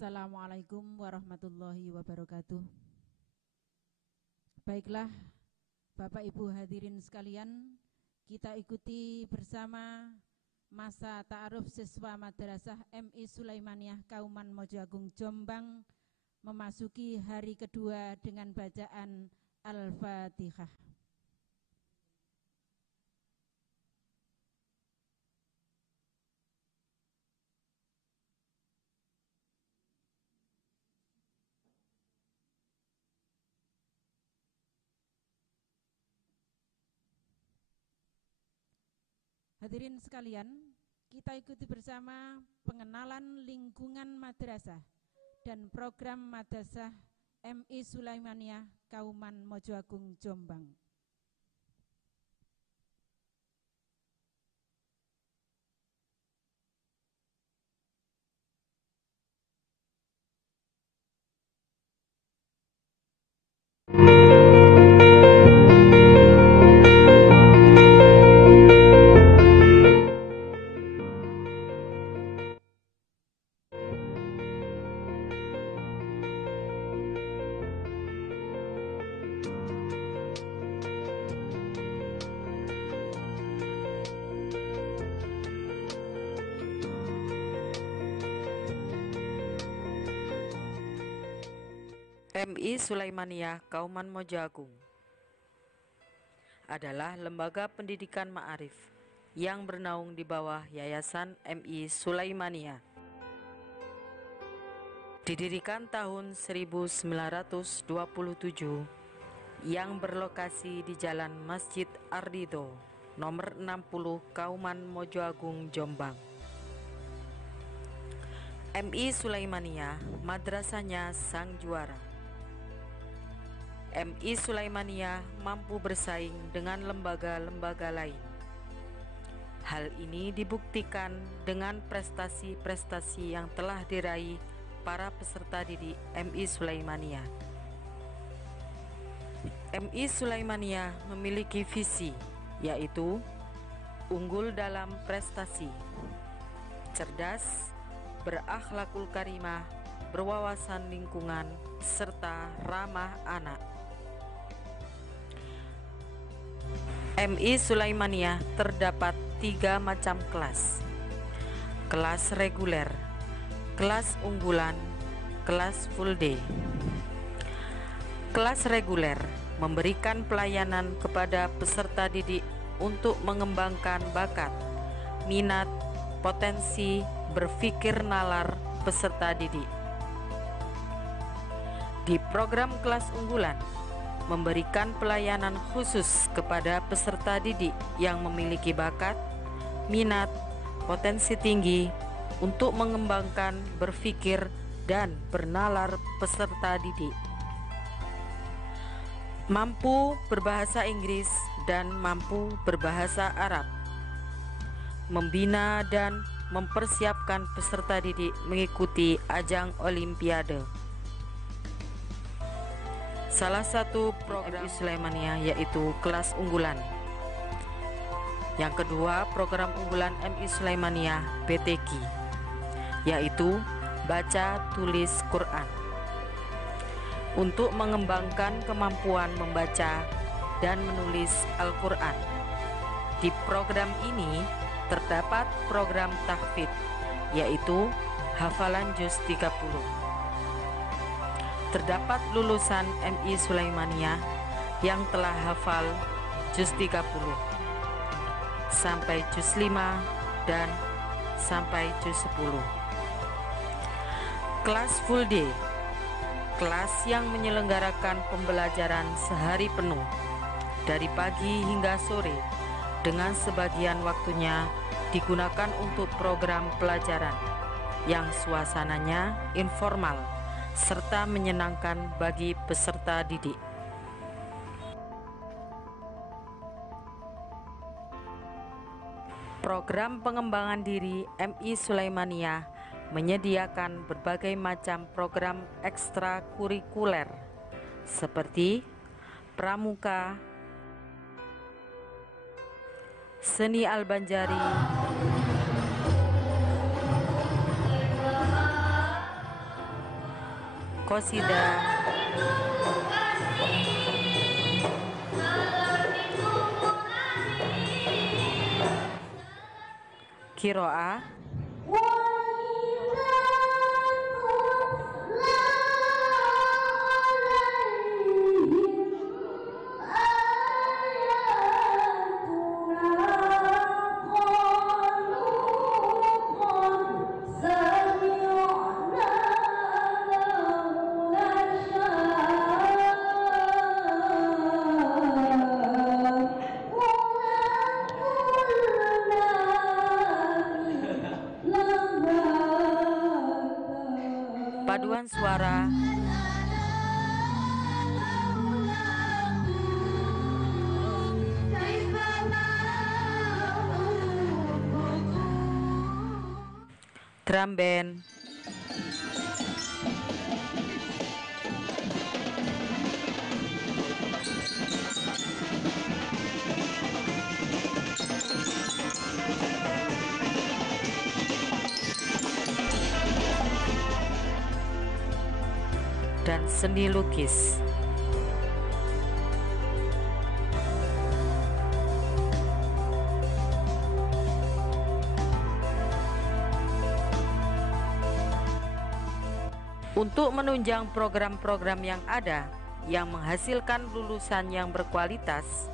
Assalamualaikum warahmatullahi wabarakatuh. Baiklah, Bapak Ibu hadirin sekalian, kita ikuti bersama masa ta'aruf siswa Madrasah MI Sulaimaniyah Kauman Mojo Agung Jombang memasuki hari kedua dengan bacaan Al-Fatihah. Hadirin sekalian, kita ikuti bersama pengenalan lingkungan madrasah dan program Madrasah MI Sulaimaniyah Kauman Mojo Agung Jombang. MI Sulaimaniyah Kauman Mojo Agung adalah lembaga pendidikan ma'arif yang bernaung di bawah Yayasan MI Sulaimaniyah. Didirikan tahun 1927 yang berlokasi di Jalan Masjid Ardido, nomor 60 Kauman Mojo Agung, Jombang. MI Sulaimaniyah madrasahnya sang juara. MI Sulaimaniyah mampu bersaing dengan lembaga-lembaga lain. Hal ini dibuktikan dengan prestasi-prestasi yang telah diraih para peserta didik MI Sulaimaniyah. MI Sulaimaniyah memiliki visi, yaitu unggul dalam prestasi, cerdas, berakhlakul karimah, berwawasan lingkungan, serta ramah anak. MI Sulaimaniyah terdapat 3 macam kelas: kelas reguler, kelas unggulan, kelas full day. Kelas reguler memberikan pelayanan kepada peserta didik untuk mengembangkan bakat, minat, potensi, berpikir nalar peserta didik. Di program kelas unggulan memberikan pelayanan khusus kepada peserta didik yang memiliki bakat, minat, potensi tinggi untuk mengembangkan berpikir dan bernalar peserta didik. Mampu berbahasa Inggris dan mampu berbahasa Arab. Membina dan mempersiapkan peserta didik mengikuti ajang Olimpiade. Salah satu program MI Sulaimaniyah yaitu kelas unggulan. Yang kedua, program unggulan MI Sulaimaniyah BTQ, yaitu baca tulis Quran, untuk mengembangkan kemampuan membaca dan menulis Al-Quran. Di program ini terdapat program tahfidz, yaitu hafalan juz 30. Terdapat lulusan MI Sulaimaniyah yang telah hafal juz 30 sampai juz 5 dan sampai juz 10. Kelas full day, kelas yang menyelenggarakan pembelajaran sehari penuh dari pagi hingga sore, dengan sebagian waktunya digunakan untuk program pelajaran yang suasananya informal serta menyenangkan bagi peserta didik. Program pengembangan diri MI Sulaimaniyah menyediakan berbagai macam program ekstrakurikuler seperti pramuka, seni Al-Banjari, Qasida, Qiraah, paduan suara, drum band, dan seni lukis. Untuk menunjang program-program yang ada yang menghasilkan lulusan yang berkualitas,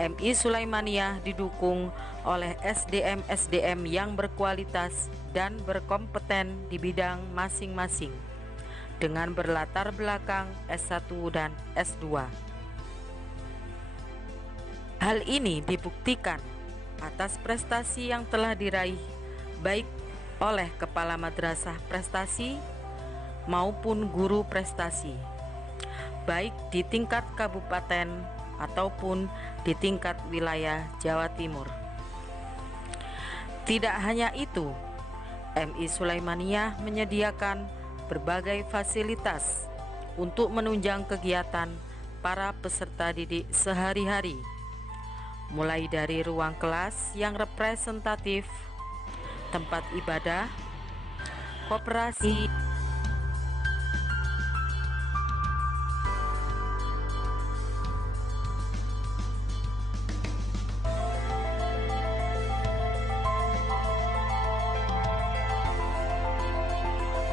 MI Sulaimaniyah didukung oleh SDM-SDM yang berkualitas dan berkompeten di bidang masing-masing dengan berlatar belakang S1 dan S2. Hal ini dibuktikan atas prestasi yang telah diraih baik oleh Kepala Madrasah Prestasi maupun guru prestasi, baik di tingkat kabupaten ataupun di tingkat wilayah Jawa Timur. Tidak hanya itu, MI Sulaimaniyah menyediakan berbagai fasilitas untuk menunjang kegiatan para peserta didik sehari-hari, mulai dari ruang kelas yang representatif, tempat ibadah, koperasi,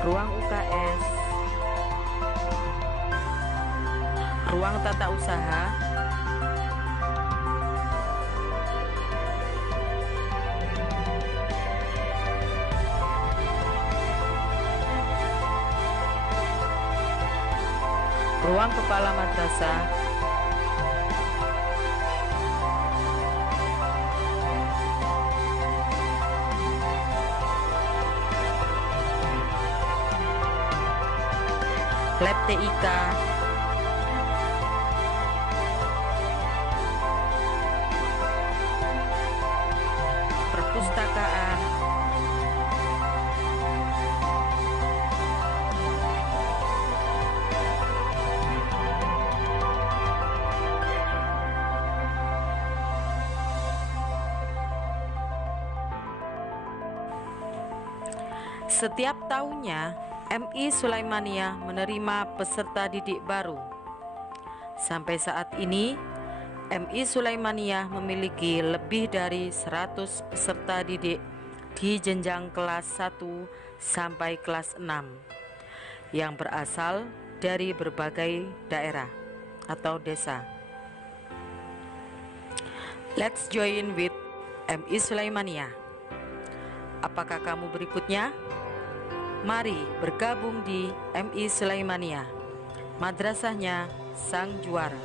ruang UKS, ruang tata usaha, ruang kepala madrasah, lab TIK, perpustakaan, setiap tahunnya MI Sulaimaniyah menerima peserta didik baru. Sampai saat ini, MI Sulaimaniyah memiliki lebih dari 100 peserta didik di jenjang kelas 1 sampai kelas 6 yang berasal dari berbagai daerah atau desa. Let's join with MI Sulaimaniyah. Apakah kamu berikutnya? Mari bergabung di MI Sulaimaniyah, madrasahnya sang juara.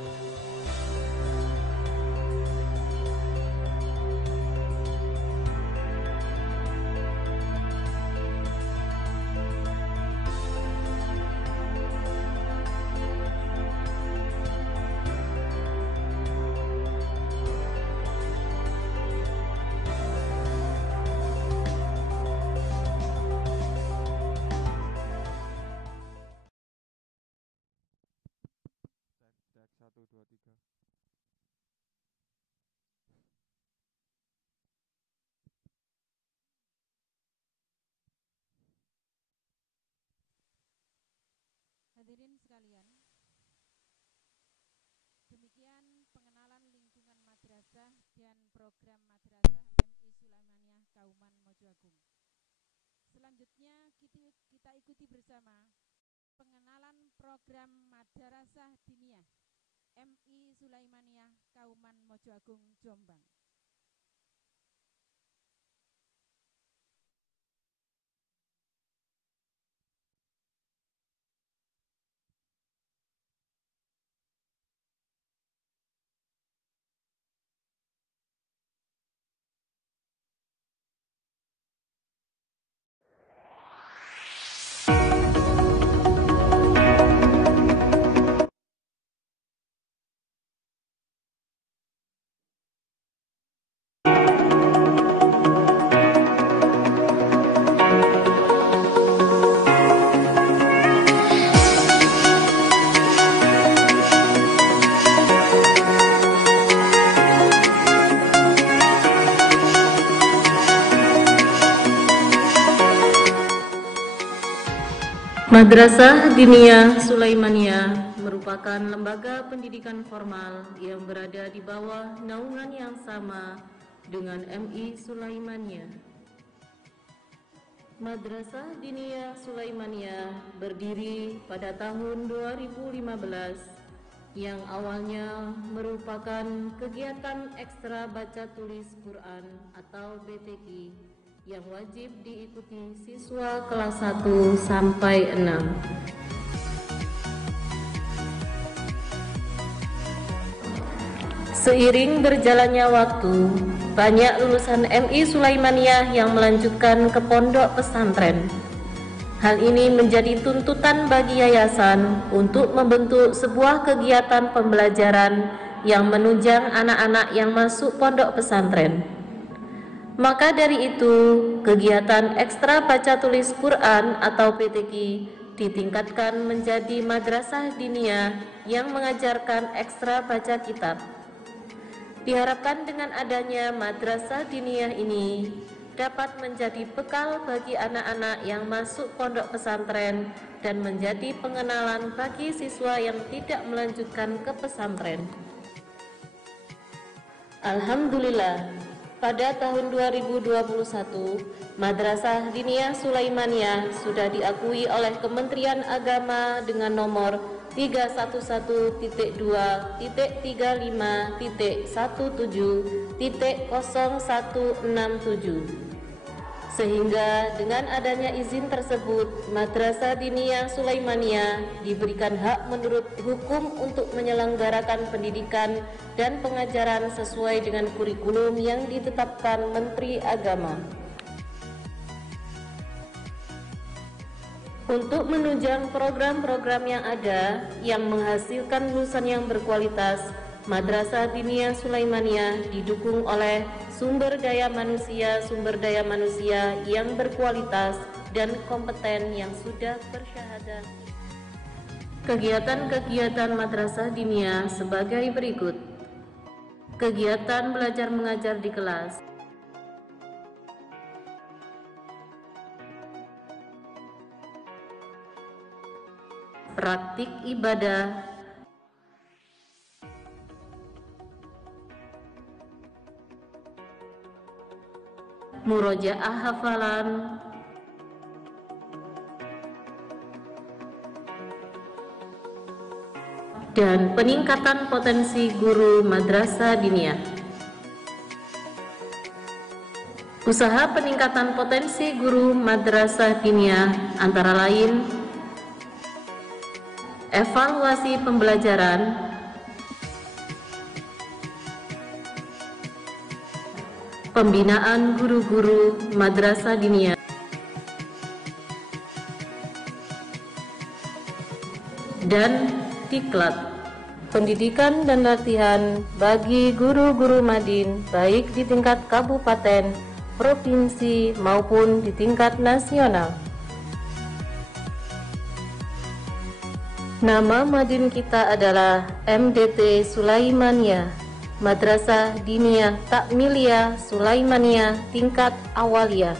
Madrasah dan Program Madrasah MI Sulaimaniah Kauman Mojoagung. Selanjutnya kita ikuti bersama pengenalan program Madrasah Diniyah MI Sulaimaniah Kauman Mojoagung Jombang. Madrasah Diniyah Sulaimaniah merupakan lembaga pendidikan formal yang berada di bawah naungan yang sama dengan MI Sulaimaniah. Madrasah Diniyah Sulaimaniah berdiri pada tahun 2015 yang awalnya merupakan kegiatan ekstra baca tulis Quran atau BTQ yang wajib diikuti siswa kelas 1 sampai 6. Seiring berjalannya waktu, banyak lulusan MI Sulaimaniah yang melanjutkan ke pondok pesantren. Hal ini menjadi tuntutan bagi yayasan untuk membentuk sebuah kegiatan pembelajaran yang menunjang anak-anak yang masuk pondok pesantren. Maka dari itu, kegiatan ekstra baca tulis Quran atau PTQ ditingkatkan menjadi madrasah diniyah yang mengajarkan ekstra baca kitab. Diharapkan dengan adanya madrasah diniyah ini dapat menjadi bekal bagi anak-anak yang masuk pondok pesantren dan menjadi pengenalan bagi siswa yang tidak melanjutkan ke pesantren. Alhamdulillah, pada tahun 2021, Madrasah Diniyah Sulaimaniah sudah diakui oleh Kementerian Agama dengan nomor 311.2.35.17.0167, sehingga dengan adanya izin tersebut, Madrasah Diniyah Sulaimaniah diberikan hak menurut hukum untuk menyelenggarakan pendidikan dan pengajaran sesuai dengan kurikulum yang ditetapkan Menteri Agama. Untuk menunjang program-program yang ada yang menghasilkan lulusan yang berkualitas, Madrasah Diniyah Sulaimaniah didukung oleh sumber daya manusia yang berkualitas dan kompeten yang sudah bersyahadat. Kegiatan-kegiatan Madrasah Diniyah sebagai berikut. Kegiatan belajar mengajar di kelas. Praktik ibadah, murojaah hafalan, dan peningkatan potensi guru madrasah diniyah. Usaha peningkatan potensi guru madrasah diniyah antara lain evaluasi pembelajaran, pembinaan guru-guru madrasah diniyah, dan diklat, pendidikan dan latihan bagi guru-guru madin baik di tingkat kabupaten, provinsi maupun di tingkat nasional. Nama madin kita adalah MDT Sulaimaniah, Madrasah Diniyah Takmiliyah Sulaimaniah tingkat awaliyah.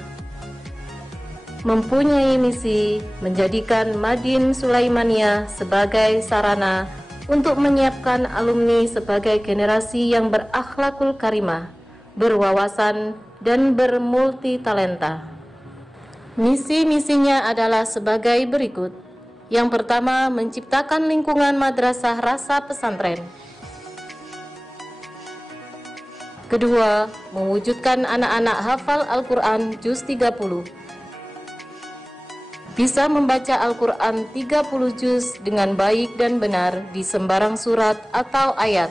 Mempunyai misi menjadikan Madin Sulaimaniah sebagai sarana untuk menyiapkan alumni sebagai generasi yang berakhlakul karimah, berwawasan, dan bermultitalenta. Misi-misinya adalah sebagai berikut. Yang pertama, menciptakan lingkungan madrasah rasa pesantren. Kedua, mewujudkan anak-anak hafal Al-Quran juz 30. Bisa membaca Al-Quran 30 juz dengan baik dan benar di sembarang surat atau ayat,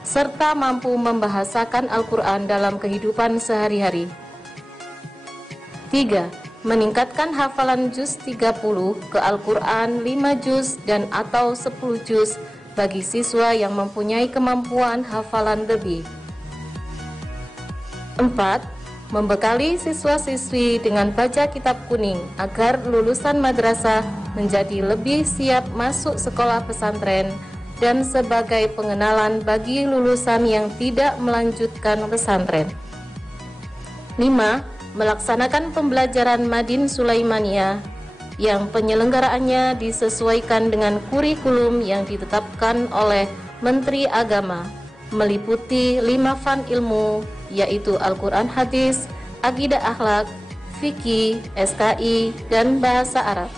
serta mampu membahasakan Al-Quran dalam kehidupan sehari-hari. 3. Meningkatkan hafalan juz 30 ke Al-Quran 5 juz dan atau 10 juz bagi siswa yang mempunyai kemampuan hafalan lebih. 4. Membekali siswa-siswi dengan baca kitab kuning agar lulusan madrasah menjadi lebih siap masuk sekolah pesantren dan sebagai pengenalan bagi lulusan yang tidak melanjutkan pesantren. 5. Melaksanakan pembelajaran Madin Sulaimaniyah yang penyelenggaraannya disesuaikan dengan kurikulum yang ditetapkan oleh Menteri Agama, meliputi 5 fan ilmu, yaitu Al-Quran Hadis, Aqidah Akhlak, Fikih, SKI, dan Bahasa Arab.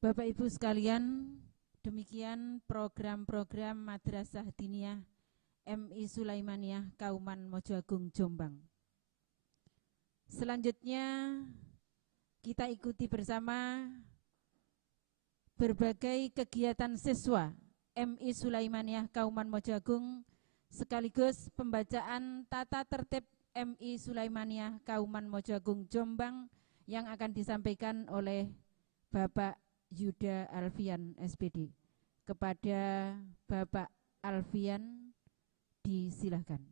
Bapak Ibu sekalian, demikian program-program Madrasah Diniyah MI Sulaimaniyah Kauman Mojoagung Jombang. Selanjutnya kita ikuti bersama berbagai kegiatan siswa MI Sulaimaniyah Kauman Mojoagung sekaligus pembacaan tata tertib MI Sulaimaniyah Kauman Mojoagung Jombang yang akan disampaikan oleh Bapak Yuda Alfian SPD. Kepada Bapak Alfian disilahkan.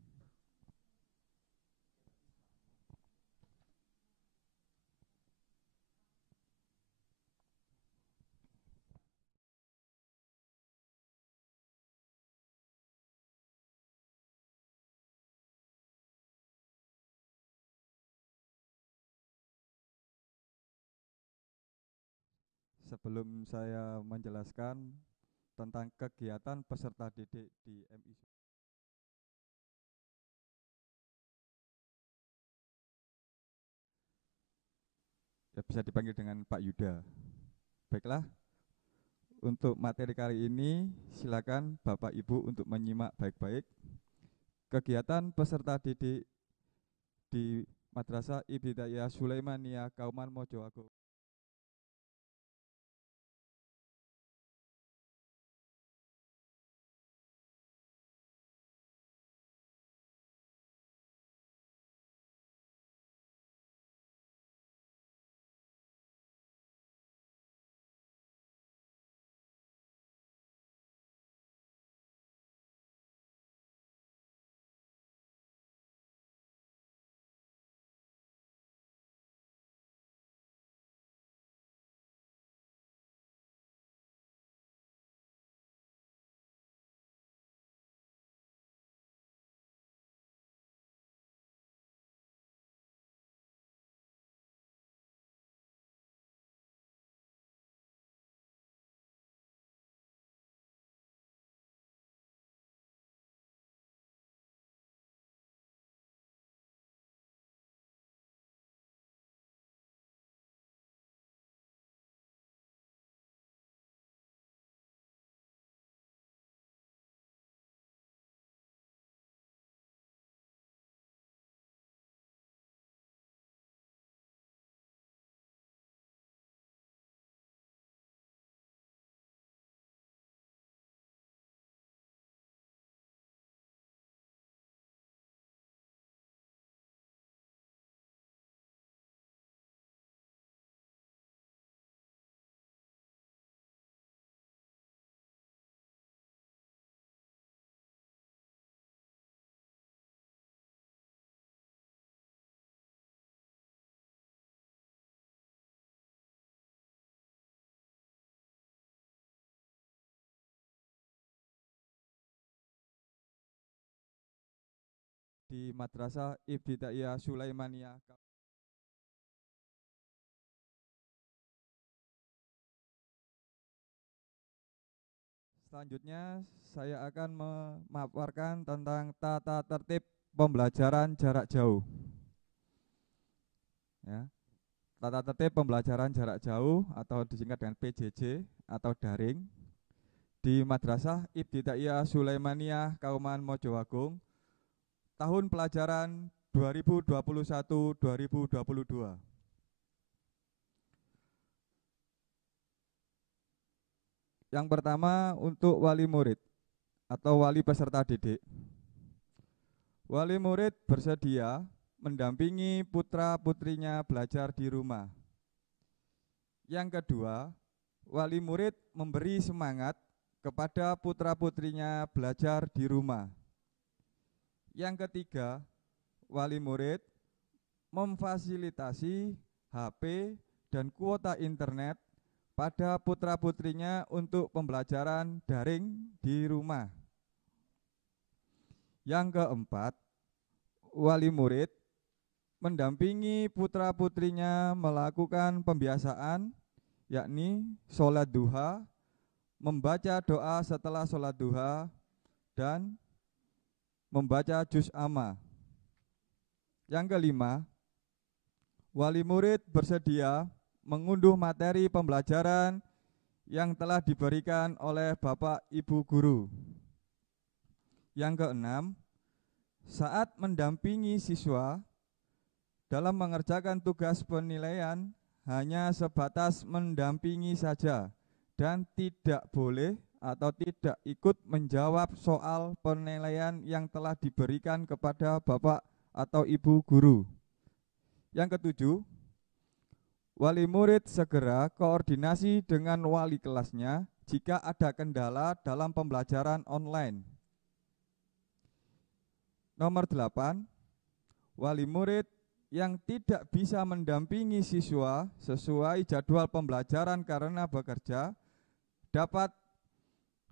Sebelum saya menjelaskan tentang kegiatan peserta didik di MI, ya bisa dipanggil dengan Pak Yuda. Baiklah, untuk materi kali ini silakan Bapak Ibu untuk menyimak baik-baik. Kegiatan peserta didik di Madrasah Ibtidaiyah Sulaimaniyah Kauman Mojoagung. di Madrasah Ibtidaiyah Sulaimaniyah. Selanjutnya saya akan memaparkan tentang tata tertib pembelajaran jarak jauh. Ya. Tata tertib pembelajaran jarak jauh atau disingkat dengan PJJ atau daring di Madrasah Ibtidaiyah Sulaimaniyah Kauman Mojoagung tahun pelajaran 2021-2022. Yang pertama untuk wali murid atau wali peserta didik. Wali murid bersedia mendampingi putra-putrinya belajar di rumah. Yang kedua, wali murid memberi semangat kepada putra-putrinya belajar di rumah. Yang ketiga, wali murid memfasilitasi HP dan kuota internet pada putra-putrinya untuk pembelajaran daring di rumah. Yang keempat, wali murid mendampingi putra-putrinya melakukan pembiasaan, yakni sholat duha, membaca doa setelah sholat duha, dan membaca juz amma. Yang kelima, wali murid bersedia mengunduh materi pembelajaran yang telah diberikan oleh Bapak Ibu guru. Yang keenam, saat mendampingi siswa dalam mengerjakan tugas penilaian hanya sebatas mendampingi saja dan tidak boleh atau tidak ikut menjawab soal penilaian yang telah diberikan kepada Bapak atau Ibu guru. Yang ketujuh, wali murid segera koordinasi dengan wali kelasnya jika ada kendala dalam pembelajaran online. Nomor 8, wali murid yang tidak bisa mendampingi siswa sesuai jadwal pembelajaran karena bekerja dapat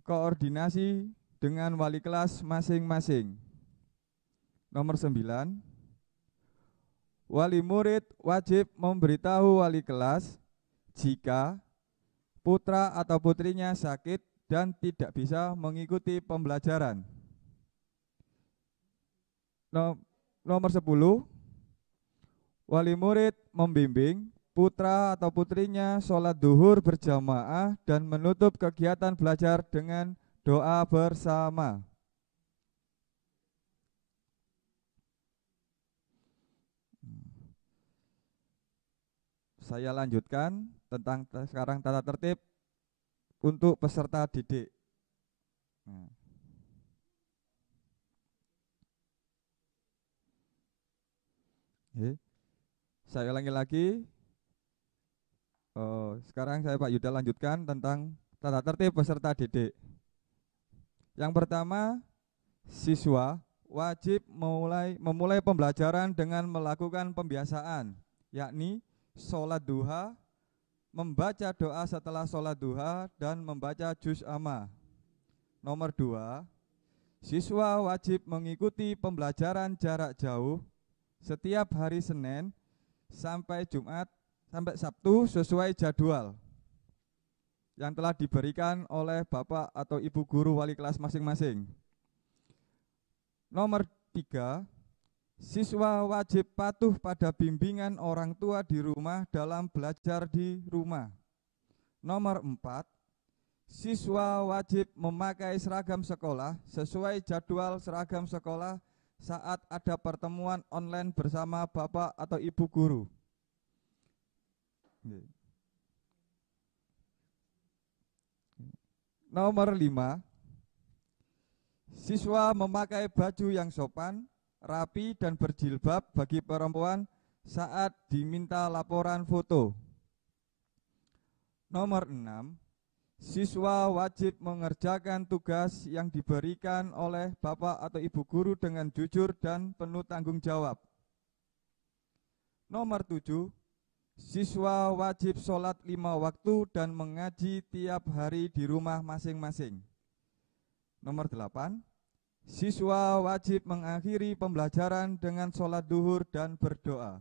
koordinasi dengan wali kelas masing-masing. Nomor 9, wali murid wajib memberitahu wali kelas jika putra atau putrinya sakit dan tidak bisa mengikuti pembelajaran. Nomor 10, wali murid membimbing putra atau putrinya sholat duhur berjamaah dan menutup kegiatan belajar dengan doa bersama. Saya lanjutkan tentang sekarang tata tertib untuk peserta didik. Saya ulangi lagi. Sekarang saya Pak Yuda lanjutkan tentang tata tertib peserta didik. Yang pertama, siswa wajib memulai pembelajaran dengan melakukan pembiasaan, yakni sholat duha, membaca doa setelah sholat duha, dan membaca juz amma. Nomor 2, siswa wajib mengikuti pembelajaran jarak jauh setiap hari Senin sampai Jumat sampai Sabtu sesuai jadwal yang telah diberikan oleh Bapak atau Ibu guru wali kelas masing-masing. Nomor 3, siswa wajib patuh pada bimbingan orang tua di rumah dalam belajar di rumah. Nomor 4, siswa wajib memakai seragam sekolah sesuai jadwal seragam sekolah saat ada pertemuan online bersama Bapak atau Ibu guru. Nomor 5, siswa memakai baju yang sopan, rapi dan berjilbab bagi perempuan saat diminta laporan foto. Nomor 6, siswa wajib mengerjakan tugas yang diberikan oleh Bapak atau Ibu guru dengan jujur dan penuh tanggung jawab. Nomor 7, siswa wajib sholat 5 waktu dan mengaji tiap hari di rumah masing-masing. Nomor 8, Siswa wajib mengakhiri pembelajaran dengan sholat duhur dan berdoa.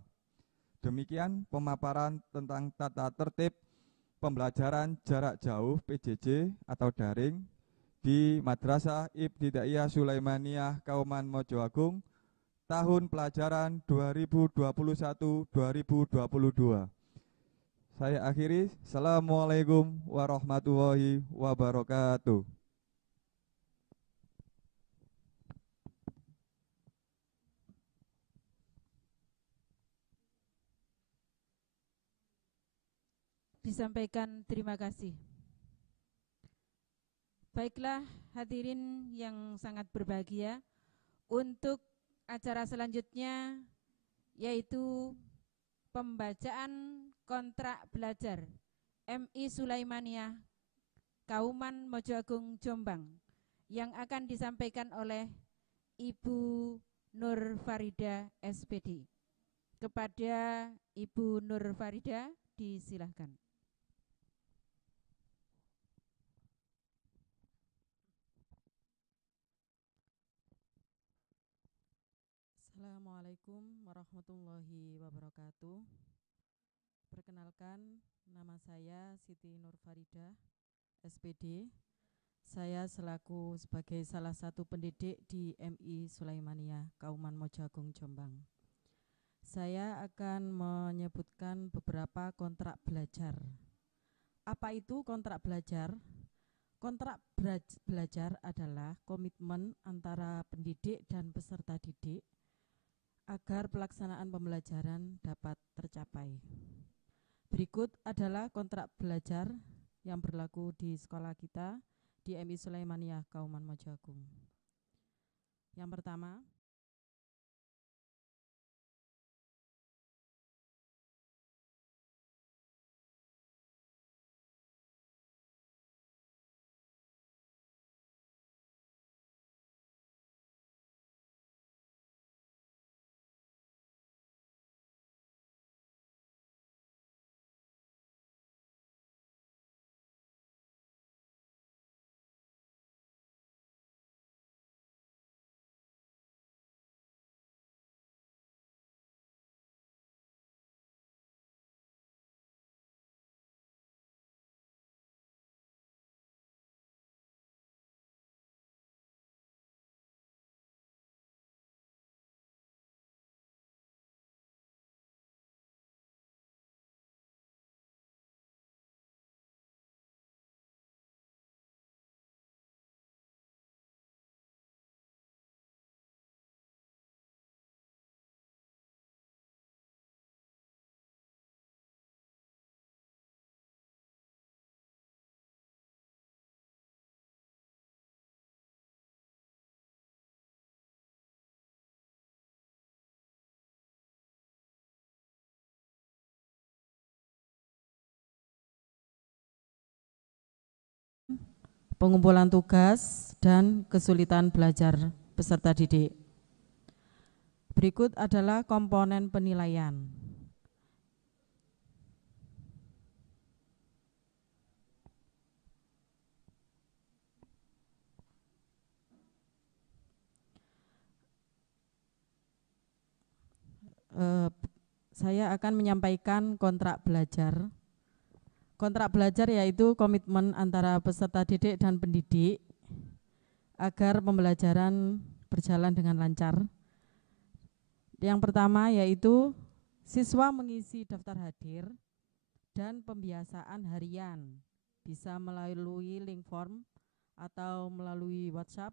Demikian pemaparan tentang tata tertib pembelajaran jarak jauh PJJ atau daring di Madrasah Ibtidaiyah Sulaimaniyah Kauman Mojoagung tahun pelajaran 2021-2022. Saya akhiri. Assalamualaikum warahmatullahi wabarakatuh. Disampaikan terima kasih. Baiklah hadirin yang sangat berbahagia, untuk acara selanjutnya yaitu pembacaan kontrak belajar MI Sulaimaniyah Kauman Mojoagung Jombang yang akan disampaikan oleh Ibu Nur Farida SPD. Kepada Ibu Nur Farida disilahkan. Assalamualaikum warahmatullahi wabarakatuh. Perkenalkan, nama saya Siti Nur Farida, SPD. Saya selaku sebagai salah satu pendidik di MI Sulaimaniyah Kauman Mojoagung Jombang. Saya akan menyebutkan beberapa kontrak belajar. Apa itu kontrak belajar? Kontrak belajar adalah komitmen antara pendidik dan peserta didik agar pelaksanaan pembelajaran dapat tercapai. Berikut adalah kontrak belajar yang berlaku di sekolah kita di MI Sulaimaniyah Kauman Mojoagung. Yang pertama, pengumpulan tugas dan kesulitan belajar peserta didik. Berikut adalah komponen penilaian. Saya akan menyampaikan kontrak belajar. Kontrak belajar yaitu komitmen antara peserta didik dan pendidik agar pembelajaran berjalan dengan lancar. Yang pertama yaitu siswa mengisi daftar hadir dan pembiasaan harian, bisa melalui link form atau melalui WhatsApp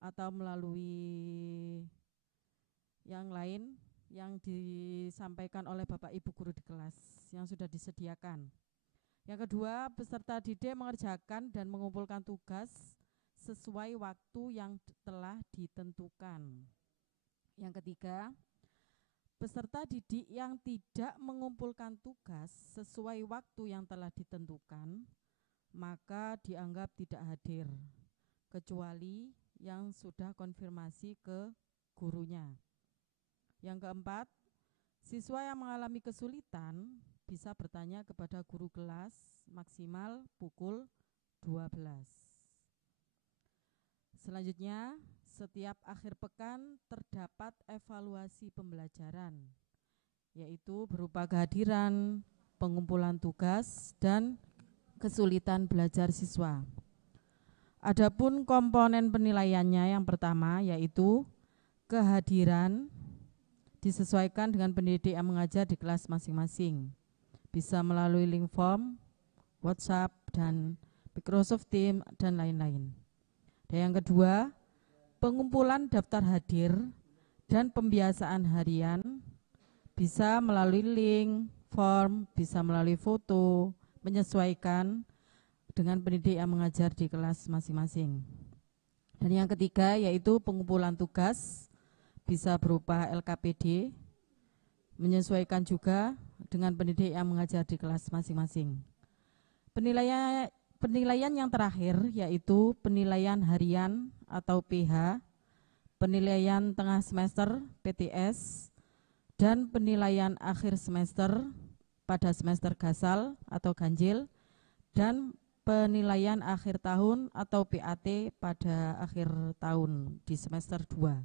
atau melalui yang lain yang disampaikan oleh Bapak Ibu guru di kelas yang sudah disediakan. Yang kedua, peserta didik mengerjakan dan mengumpulkan tugas sesuai waktu yang telah ditentukan. Yang ketiga, peserta didik yang tidak mengumpulkan tugas sesuai waktu yang telah ditentukan, maka dianggap tidak hadir, kecuali yang sudah konfirmasi ke gurunya. Yang keempat, siswa yang mengalami kesulitan bisa bertanya kepada guru kelas maksimal pukul 12. Selanjutnya, setiap akhir pekan terdapat evaluasi pembelajaran, yaitu berupa kehadiran, pengumpulan tugas, dan kesulitan belajar siswa. Adapun komponen penilaiannya yang pertama yaitu kehadiran disesuaikan dengan pendidik yang mengajar di kelas masing-masing. Bisa melalui link form, WhatsApp, dan Microsoft Teams, dan lain-lain. Dan yang kedua, pengumpulan daftar hadir dan pembiasaan harian bisa melalui link, form, bisa melalui foto, menyesuaikan dengan pendidik yang mengajar di kelas masing-masing. Dan yang ketiga yaitu pengumpulan tugas bisa berupa LKPD, menyesuaikan juga dengan pendidik yang mengajar di kelas masing-masing. Penilaian yang terakhir yaitu penilaian harian atau PH, penilaian tengah semester PTS, dan penilaian akhir semester pada semester gasal atau ganjil, dan penilaian akhir tahun atau PAT pada akhir tahun di semester 2.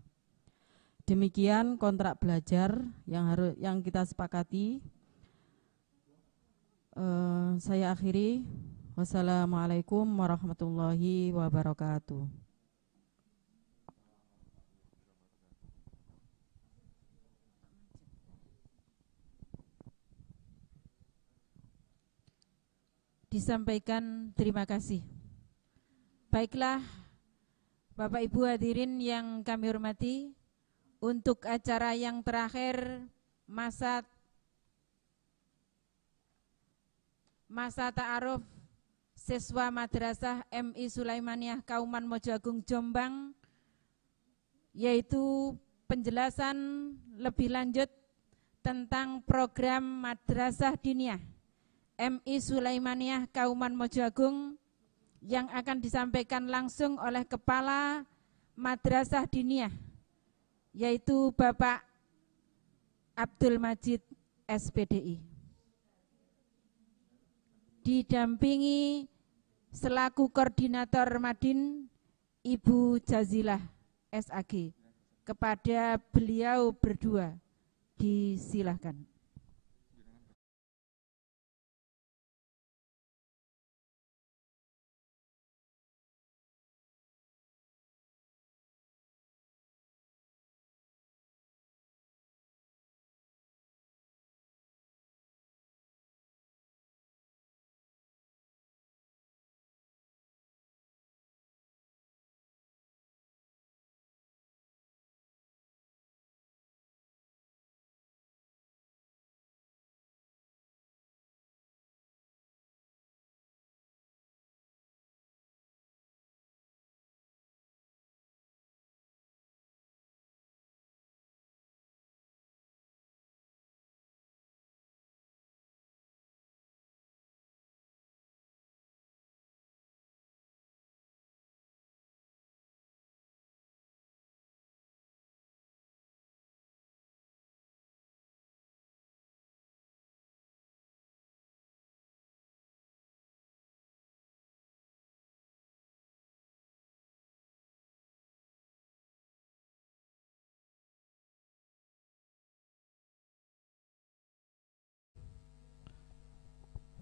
Demikian kontrak belajar yang kita sepakati. Saya akhiri. Wassalamualaikum warahmatullahi wabarakatuh. Disampaikan terima kasih. Baiklah, Bapak Ibu hadirin yang kami hormati, untuk acara yang terakhir masa ta'aruf siswa Madrasah MI Sulaimaniyah Kauman Mojo Agung Jombang, yaitu penjelasan lebih lanjut tentang program Madrasah Diniyah MI Sulaimaniyah Kauman Mojo Agung yang akan disampaikan langsung oleh Kepala Madrasah Diniyah, yaitu Bapak Abdul Majid SPDI, didampingi selaku koordinator Madin Ibu Jazilah SAG. Kepada beliau berdua disilahkan.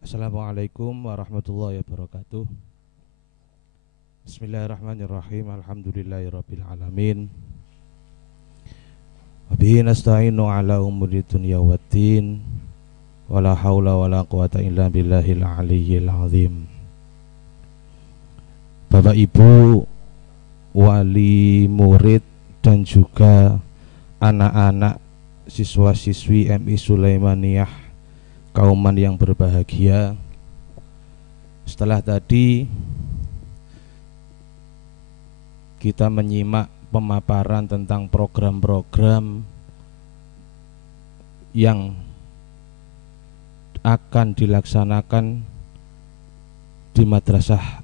Assalamualaikum warahmatullahi wabarakatuh. Bismillahirrahmanirrahim. Alhamdulillahirabbil alamin. Wa bihi nasta'inu ala umuri dunya waddin. Wala haula wala quwata illa billahil aliyyil azim. Bapak Ibu, wali murid dan juga anak-anak siswa-siswi MI Sulaimaniyah Kauman yang berbahagia, setelah tadi kita menyimak pemaparan tentang program-program yang akan dilaksanakan di madrasah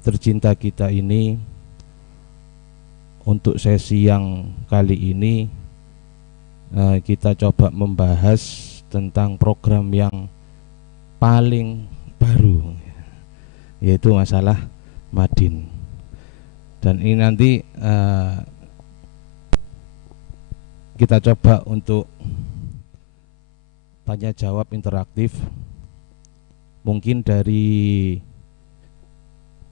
tercinta kita ini. Untuk sesi yang kali ini kita coba membahas tentang program yang paling baru, yaitu masalah Madin. Dan ini nanti kita coba untuk tanya jawab interaktif. Mungkin dari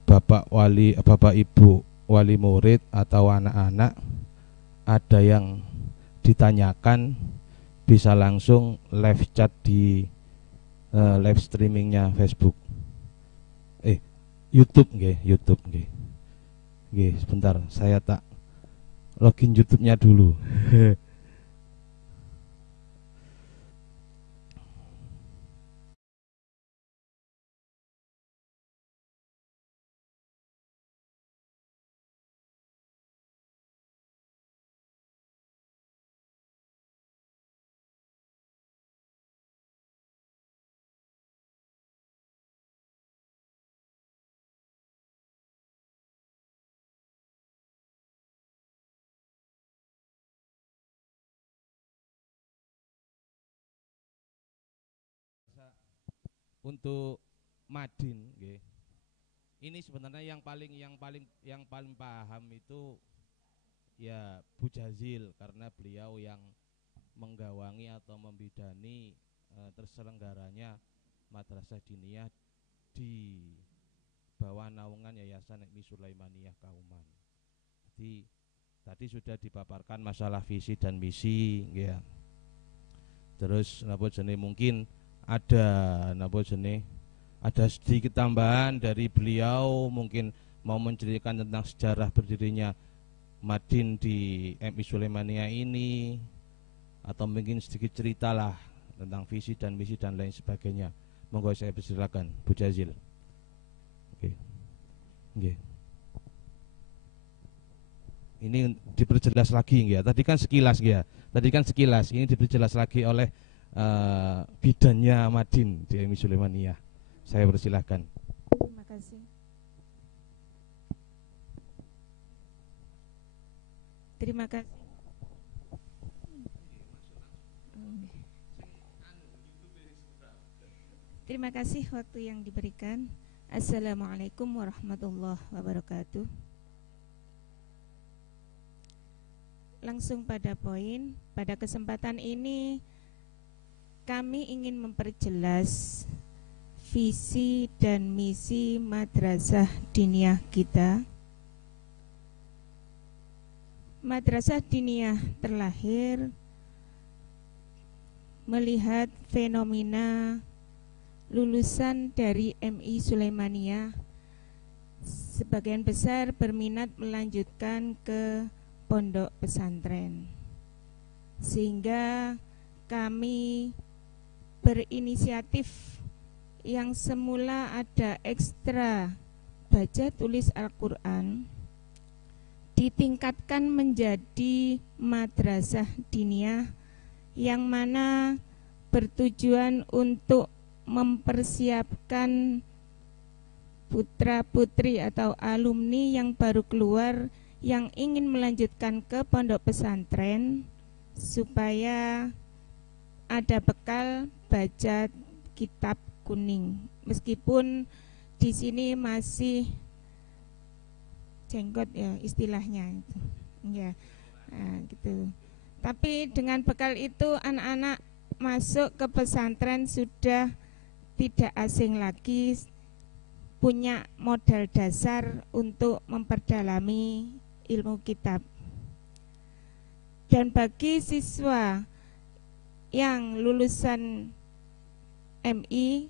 Bapak Ibu wali murid atau anak-anak ada yang ditanyakan, bisa langsung live chat di live streamingnya Facebook, YouTube nggih. Sebentar, saya tak login YouTube-nya dulu. Untuk Madin, nggih. Ini sebenarnya yang paling paham itu ya Bu Jazil, karena beliau yang menggawangi atau membidani terselenggaranya Madrasah Diniyah di bawah naungan Yayasan MI Sulaimaniyah Kauman. Jadi tadi sudah dipaparkan masalah visi dan misi, ya. Terus napa jenenge mungkin ada sedikit tambahan dari beliau, mungkin mau menceritakan tentang sejarah berdirinya Madin di MI Sulaimaniyah ini, atau mungkin sedikit ceritalah tentang visi dan misi dan lain sebagainya. Monggo saya persilakan Bu Jazil. Oke. Nggih. Ini diperjelas lagi ya. Tadi kan sekilas ya. Ini diperjelas lagi oleh bidannya Madin di MI Sulaimaniyah. Saya persilahkan. Terima kasih. Terima kasih. Terima kasih waktu yang diberikan. Assalamualaikum warahmatullahi wabarakatuh. Langsung pada poin, pada kesempatan ini kami ingin memperjelas visi dan misi Madrasah Diniyah kita. Madrasah Diniyah terlahir melihat fenomena lulusan dari MI Sulaimaniyah sebagian besar berminat melanjutkan ke pondok pesantren, sehingga kami berinisiatif yang semula ada ekstra baca tulis Al-Quran ditingkatkan menjadi Madrasah Diniyah, yang mana bertujuan untuk mempersiapkan putra-putri atau alumni yang baru keluar yang ingin melanjutkan ke pondok pesantren supaya ada bekal baca kitab kuning, meskipun di sini masih jenggot ya istilahnya itu. Ya. Nah, gitu. Tapi dengan bekal itu anak-anak masuk ke pesantren sudah tidak asing lagi, punya modal dasar untuk memperdalami ilmu kitab. Dan bagi siswa yang lulusan MI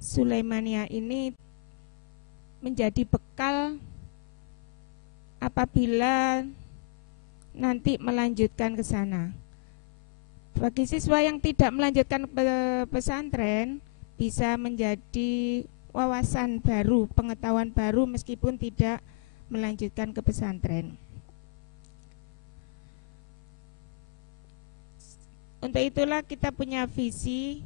Sulaimaniyah ini menjadi bekal apabila nanti melanjutkan ke sana. Bagi siswa yang tidak melanjutkan ke pesantren bisa menjadi wawasan baru, pengetahuan baru meskipun tidak melanjutkan ke pesantren. Untuk itulah kita punya visi,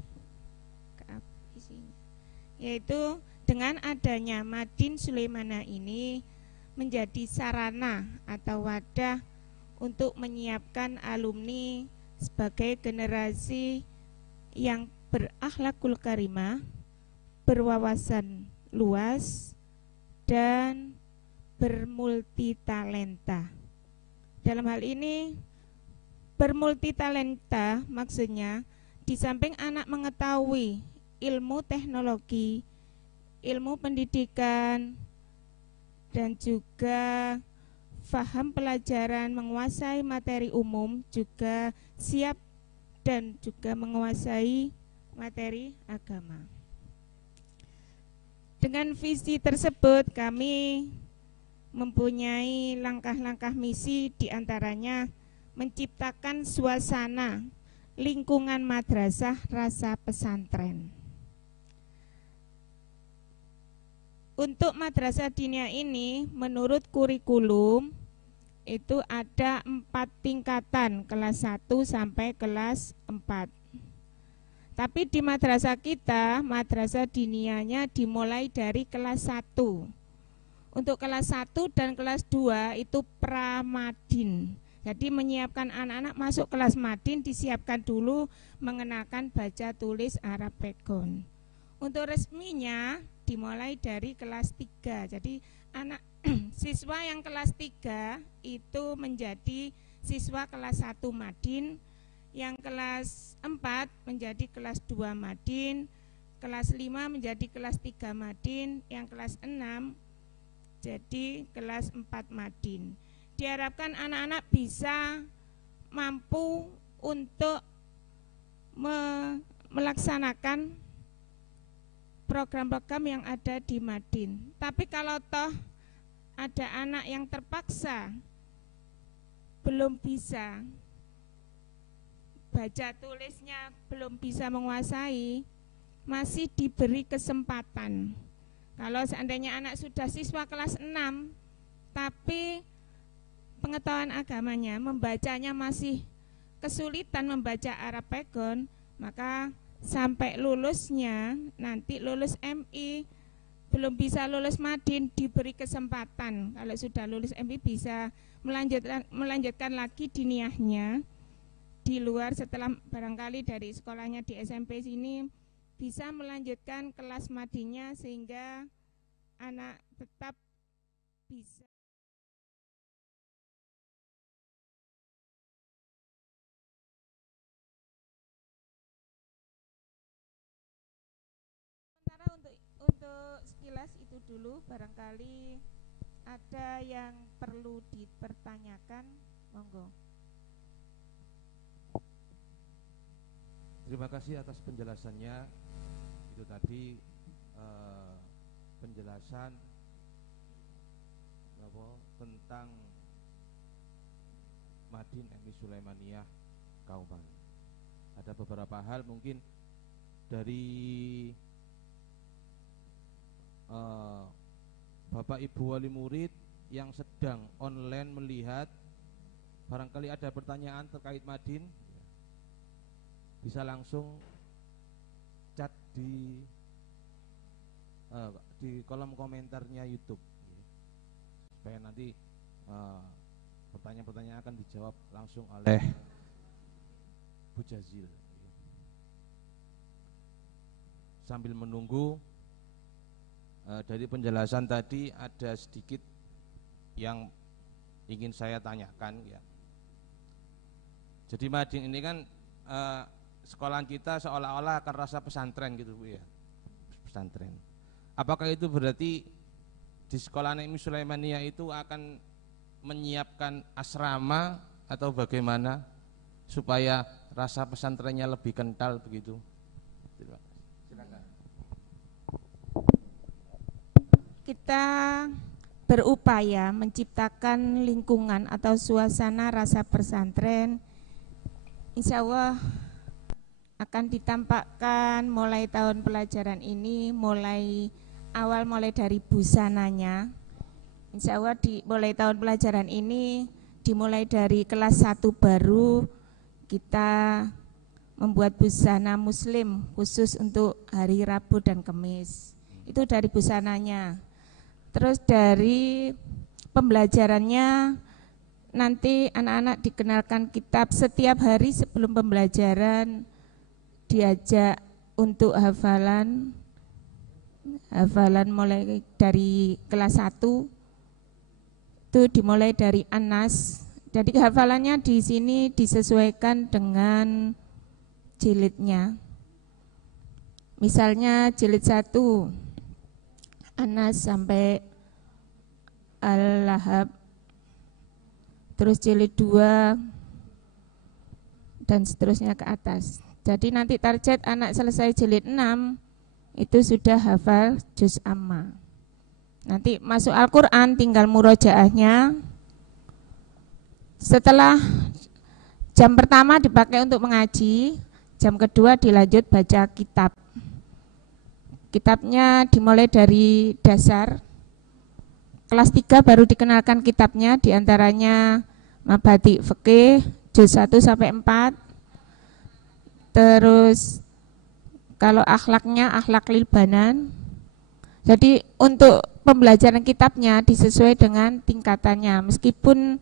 yaitu dengan adanya Madin Sulaimaniyah ini menjadi sarana atau wadah untuk menyiapkan alumni sebagai generasi yang berakhlakul karimah, berwawasan luas, dan bermultitalenta. Dalam hal ini bermultitalenta maksudnya di samping anak mengetahui ilmu teknologi, ilmu pendidikan, dan juga faham pelajaran, menguasai materi umum, juga siap dan juga menguasai materi agama. Dengan visi tersebut kami mempunyai langkah-langkah misi, diantaranya menciptakan suasana lingkungan madrasah rasa pesantren. Untuk madrasah diniyah ini menurut kurikulum itu ada 4 tingkatan, kelas 1 sampai kelas 4. Tapi di madrasah kita, madrasah diniyahnya dimulai dari kelas 1. Untuk kelas 1 dan kelas 2 itu pramadin. Jadi menyiapkan anak-anak masuk kelas madin, disiapkan dulu mengenalkan baca tulis Arab Pegon. Untuk resminya dimulai dari kelas 3. Jadi anak siswa yang kelas 3 itu menjadi siswa kelas 1 madin, yang kelas 4 menjadi kelas 2 madin, kelas 5 menjadi kelas 3 madin, yang kelas 6 jadi kelas 4 madin. Diharapkan anak-anak bisa mampu untuk melaksanakan program-program yang ada di madin. Tapi kalau toh ada anak yang terpaksa belum bisa baca tulisnya, belum bisa menguasai, masih diberi kesempatan. Kalau seandainya anak sudah siswa kelas 6 tapi pengetahuan agamanya, membacanya masih kesulitan membaca Arab Pegon, maka sampai lulusnya, nanti lulus MI, belum bisa lulus madin, diberi kesempatan. Kalau sudah lulus MI bisa melanjutkan lagi diniyahnya di luar, setelah barangkali dari sekolahnya di SMP sini bisa melanjutkan kelas madinnya sehingga anak tetap bisa. Sementara untuk sekilas itu dulu, barangkali ada yang perlu dipertanyakan, monggo. Terima kasih atas penjelasannya. Itu tadi penjelasan tentang Madin MI Sulaimaniyah Kauman. Ada beberapa hal mungkin dari Bapak Ibu wali murid yang sedang online melihat, barangkali ada pertanyaan terkait Madin, bisa langsung chat di kolom komentarnya YouTube, supaya nanti pertanyaan-pertanyaan akan dijawab langsung oleh Bu Jazil. Sambil menunggu, dari penjelasan tadi ada sedikit yang ingin saya tanyakan ya. Jadi Madin ini kan sekolahan kita seolah-olah akan rasa pesantren gitu Bu ya, pesantren. Apakah itu berarti di sekolah MI Sulaimaniyah itu akan menyiapkan asrama atau bagaimana supaya rasa pesantrennya lebih kental begitu? Silakan. Kita berupaya menciptakan lingkungan atau suasana rasa pesantren, insya Allah akan ditampakkan mulai tahun pelajaran ini, mulai dari busananya. Insya Allah mulai tahun pelajaran ini, dimulai dari kelas 1 baru, kita membuat busana muslim khusus untuk hari Rabu dan Kamis. Itu dari busananya. Terus dari pembelajarannya, nanti anak-anak dikenalkan kitab setiap hari sebelum pembelajaran, diajak untuk hafalan mulai dari kelas 1 itu dimulai dari Anas. Jadi hafalannya di sini disesuaikan dengan jilidnya. Misalnya jilid 1 Anas sampai Al-Lahab, terus jilid 2 dan seterusnya ke atas. Jadi nanti target anak selesai jilid 6 itu sudah hafal juz amma. Nanti masuk Al-Quran tinggal murojaahnya. Setelah jam pertama dipakai untuk mengaji, jam kedua dilanjut baca kitab. Kitabnya dimulai dari dasar. Kelas 3 baru dikenalkan kitabnya, diantaranya Mabadi Fikih, juz 1 sampai 4. Terus kalau akhlaknya, akhlak lil banan. Jadi untuk pembelajaran kitabnya disesuai dengan tingkatannya. Meskipun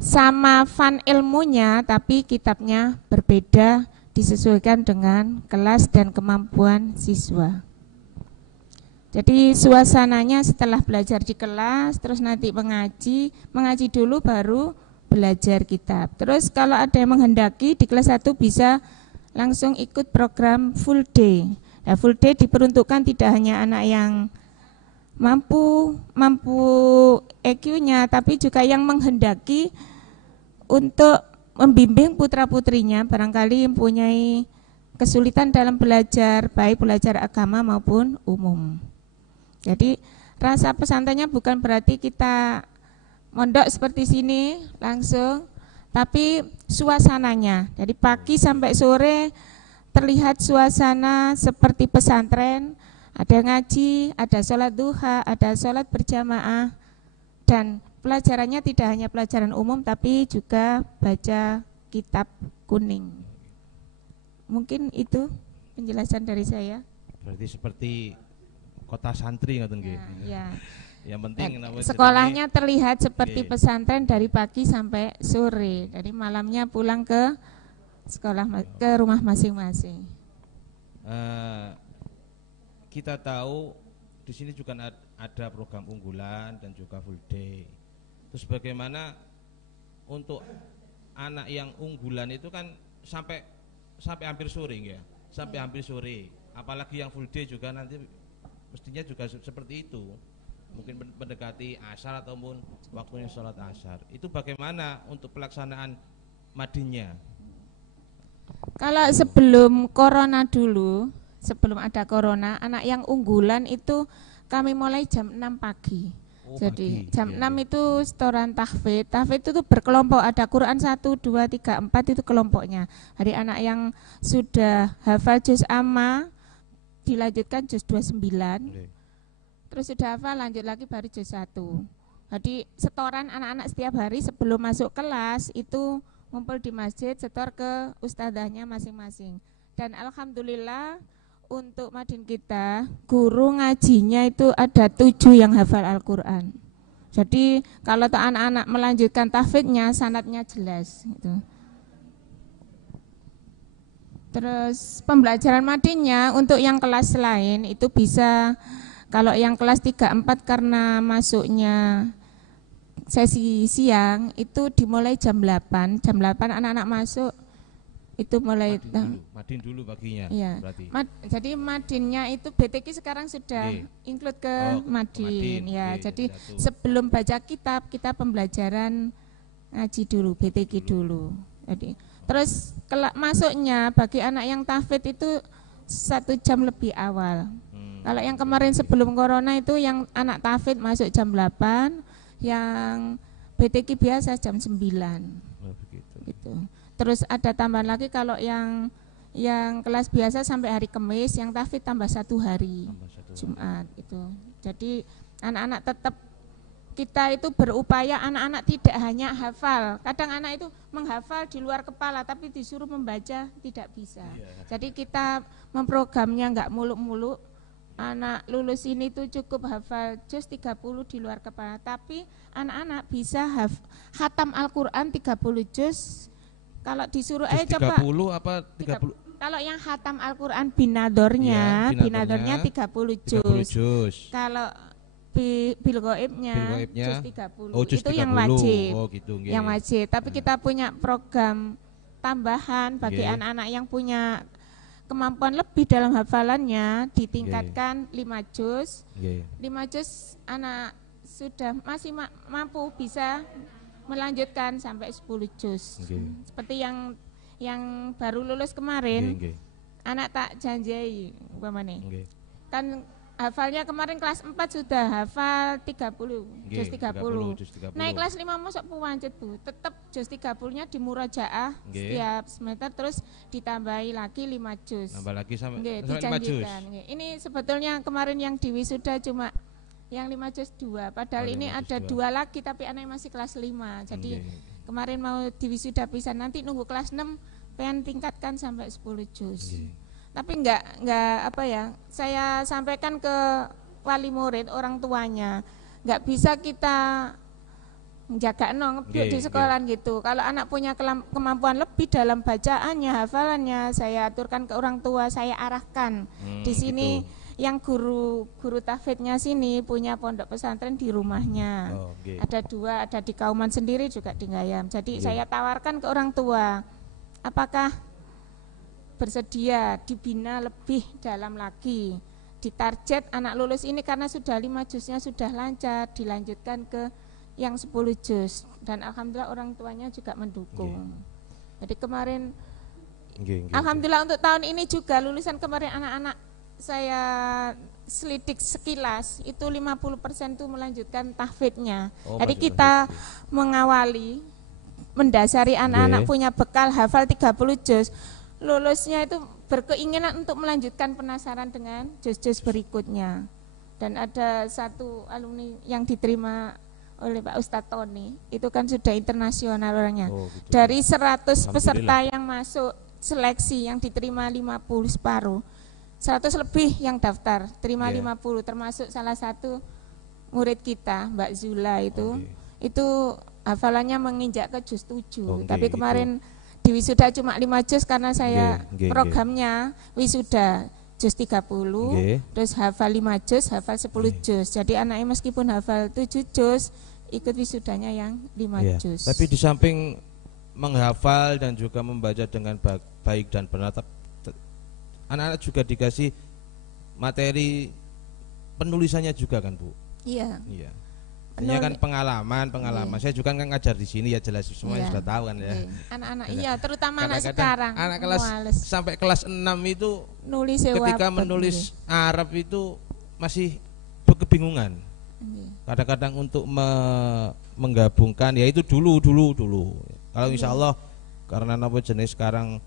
sama fan ilmunya, tapi kitabnya berbeda, disesuaikan dengan kelas dan kemampuan siswa. Jadi suasananya setelah belajar di kelas, terus nanti mengaji dulu baru belajar kitab. Terus kalau ada yang menghendaki di kelas 1 bisa langsung ikut program full day. Nah, full day diperuntukkan tidak hanya anak yang mampu EQ-nya, tapi juga yang menghendaki untuk membimbing putra-putrinya barangkali mempunyai kesulitan dalam belajar, baik belajar agama maupun umum. Jadi rasa pesantrennya bukan berarti kita mondok seperti sini langsung, tapi suasananya. Jadi pagi sampai sore terlihat suasana seperti pesantren, ada ngaji, ada sholat duha, ada sholat berjamaah, dan pelajarannya tidak hanya pelajaran umum tapi juga baca kitab kuning. Mungkin itu penjelasan dari saya. Berarti seperti kota santri ngoten nggih. Ya. Yang penting sekolahnya terlihat seperti pesantren dari pagi sampai sore. Jadi malamnya pulang ke sekolah, ke rumah masing-masing. Kita tahu di sini juga ada program unggulan dan juga full day. Terus bagaimana untuk anak yang unggulan itu kan sampai hampir sore ya, sampai hampir sore. Apalagi yang full day juga nanti mestinya juga seperti itu. Mungkin mendekati asar ataupun waktunya sholat asar. Itu bagaimana untuk pelaksanaan madinnya? Kalau sebelum corona dulu, sebelum ada corona, anak yang unggulan itu kami mulai jam 6 pagi. Jadi pagi, jam 6 itu setoran tahfidz. Tahfidz itu berkelompok, ada Quran 1, 2, 3, 4 itu kelompoknya. Hari anak yang sudah hafal juz amma dilanjutkan juz 29. Terus sudah hafal lanjut lagi baru juz 1. Jadi setoran anak-anak setiap hari sebelum masuk kelas itu ngumpul di masjid, setor ke ustadzahnya masing-masing. Dan alhamdulillah untuk madin kita, guru ngajinya itu ada 7 yang hafal Al-Quran. Jadi kalau anak-anak melanjutkan tahfidznya, sanadnya jelas gitu. Terus pembelajaran madinnya untuk yang kelas lain itu bisa, kalau yang kelas 3-4 karena masuknya sesi siang itu dimulai jam 8. Jam 8 anak-anak masuk itu mulai madin dulu paginya. Iya. Berarti. Jadi madinnya itu BTQ sekarang sudah include ke madin ya. Jadi sebelum baca kitab kita pembelajaran ngaji dulu, BTQ dulu. Jadi terus masuknya bagi anak yang tahfidz itu 1 jam lebih awal. Kalau yang kemarin sebelum corona itu yang anak tahfidz masuk jam 8, yang BTQ biasa jam 9. Gitu. Terus ada tambahan lagi kalau yang kelas biasa sampai hari Kamis, yang tahfidz tambah 1 hari Jumat itu. Jadi anak-anak tetap kita itu berupaya anak-anak tidak hanya hafal. Kadang anak itu menghafal di luar kepala tapi disuruh membaca tidak bisa. Jadi kita memprogramnya enggak muluk-muluk. Anak lulus ini tuh cukup hafal juz 30 di luar kepala, tapi anak-anak bisa khatam Al-Qur'an 30 juz. Kalau disuruh coba 30 apa 30? Kalau yang khatam Al-Qur'an binadornya 30 juz. Kalau bil goibnya juz 30. Oh, juz itu 30. yang wajib. Oh, gitu, nggih. Yang wajib. Tapi kita punya program tambahan bagi Nggih. anak-anak yang punya kemampuan lebih dalam hafalannya, ditingkatkan 5 juz. Nggih. 5 juz anak sudah masih mampu bisa melanjutkan sampai 10 juz. Nggih. Seperti yang baru lulus kemarin, Nggih, nggih. anak tak janjai umpamane. Nggih. Kan hafalnya kemarin kelas 4 sudah hafal 30, juz 30. juz 30. Naik kelas 5 masuk puwancet Bu, tetap juz 30-nya dimurajaah Nggih. setiap semester, terus ditambahi lagi 5 juz. Nambah lagi sampai Nggih, 5 juz. dijanjikan. Nggih. Ini sebetulnya kemarin yang di wisuda cuma yang 5 juz 2, padahal Oh, ini 5 juz ada 2. 2 lagi tapi anaknya masih kelas 5. Jadi Nggih. kemarin mau di wisuda bisa, nanti nunggu kelas 6 pengen tingkatkan sampai 10 juz. Nggih. Tapi enggak apa ya, saya sampaikan ke wali murid, orang tuanya, enggak bisa kita menjaga ngebuk di sekolah gitu. Kalau anak punya kemampuan lebih dalam bacaannya, hafalannya, saya aturkan ke orang tua, saya arahkan. Di sini gitu. yang guru tahfidnya sini punya pondok pesantren di rumahnya. Oh, nggih. Ada 2, ada di Kauman sendiri juga di Ngayam. Jadi Nggih. saya tawarkan ke orang tua, apakah bersedia dibina lebih dalam lagi, ditarget anak lulus ini karena sudah 5 juznya sudah lancar, dilanjutkan ke yang 10 juz, dan alhamdulillah orang tuanya juga mendukung. Jadi kemarin Nggih, nggih. alhamdulillah untuk tahun ini juga lulusan kemarin anak-anak saya selidik sekilas itu 50% itu melanjutkan tahfidnya. Oh, Jadi masuk kita tahfidz. mengawali, mendasari anak-anak punya bekal hafal 30 juz, lulusnya itu berkeinginan untuk melanjutkan penasaran dengan juz-juz berikutnya. Dan ada satu alumni yang diterima oleh Pak Ustadz Tony, itu kan sudah internasional orangnya. Oh, gitu. Dari 100 Alhamdulillah. peserta yang masuk seleksi yang diterima 50 separuh, 100 lebih yang daftar, terima Yeah. 50, termasuk salah satu murid kita, Mbak Zula itu. Okay. Itu hafalannya menginjak ke juz 7. Oh, Tapi gitu. kemarin di wisuda cuma 5 juz karena saya Nggih, programnya wisuda juz 30, Nggih. terus hafal 5 juz, hafal 10 juz. Jadi anaknya meskipun hafal 7 juz, ikut wisudanya yang 5 Iya. juz. Tapi di samping menghafal dan juga membaca dengan baik dan benar, anak-anak juga dikasih materi penulisannya juga kan Bu? Iya. Iya. Ini kan pengalaman. Iya. Saya juga kan ngajar di sini ya, jelas semuanya Iya. sudah tahu kan ya. Iya. Anak-anak Kadang- iya, terutama anak Kadang-kadang sekarang. anak kelas males. sampai kelas 6 itu Nulis ketika wapet, menulis iya. Arab itu masih kebingungan. Iya. Kadang-kadang untuk menggabungkan ya itu dulu. Kalau insya Allah karena apa jenis sekarang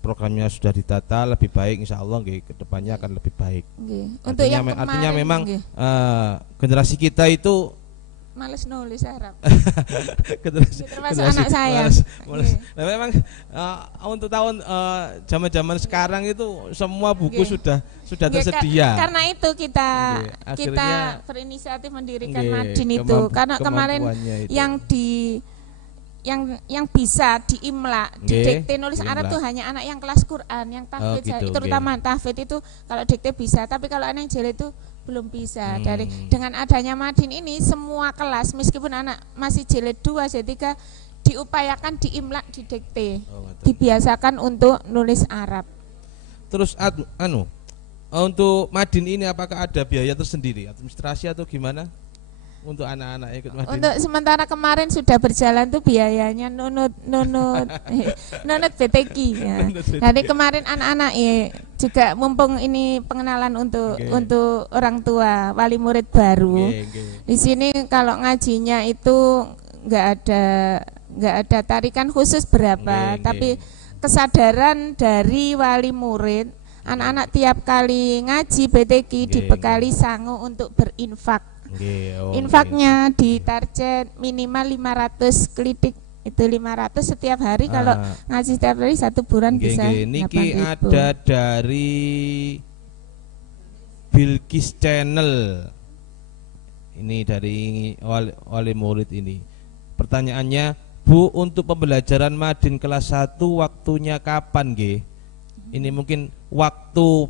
programnya sudah ditata lebih baik, insya Allah kedepannya akan lebih baik. Nggih. Untuk yang kemarin, Artinya memang nggih, generasi kita itu males nulis Arab. generasi, Termasuk anak saya. males. Nggih. Nah, memang untuk tahun zaman-zaman sekarang itu semua buku Nggih. sudah Nggih, tersedia. Karena itu kita Nggih, akhirnya, berinisiatif mendirikan nggih, Madin itu karena kemarin kemampuannya itu. yang bisa diimla, Nggih, didikte nulis diimla. Arab tuh hanya anak yang kelas Quran, yang tahfidz, gitu, terutama tahfidz itu kalau dikte bisa, tapi kalau anak yang jeli itu belum bisa. Hmm. Dengan adanya Madin ini semua kelas meskipun anak masih jilid 2, jilid 3 diupayakan diimla, didikte, Oh, betul. dibiasakan untuk nulis Arab. Terus untuk Madin ini apakah ada biaya tersendiri, administrasi atau gimana untuk anak-anak ikut Madin? Untuk sementara kemarin sudah berjalan tuh biayanya nunut BTQ ya. Jadi kemarin anak-anak juga mumpung ini pengenalan untuk Oke. untuk orang tua wali murid baru. Nggih. Di sini kalau ngajinya itu nggak ada tarikan khusus berapa, Nggih, tapi nggih. kesadaran dari wali murid, anak-anak tiap kali ngaji BTQ Nggih, dibekali sangu untuk berinfak. Nggih, oh, Infaknya ditarget minimal 500 klitik, itu 500 setiap hari. Kalau ngaji setiap hari 1 bulan nggih, bisa nggih. Niki 8.000. ada dari Bilkis Channel. Ini dari wali murid ini. Pertanyaannya, Bu, untuk pembelajaran Madin kelas 1 waktunya kapan, nggih? Ini mungkin waktu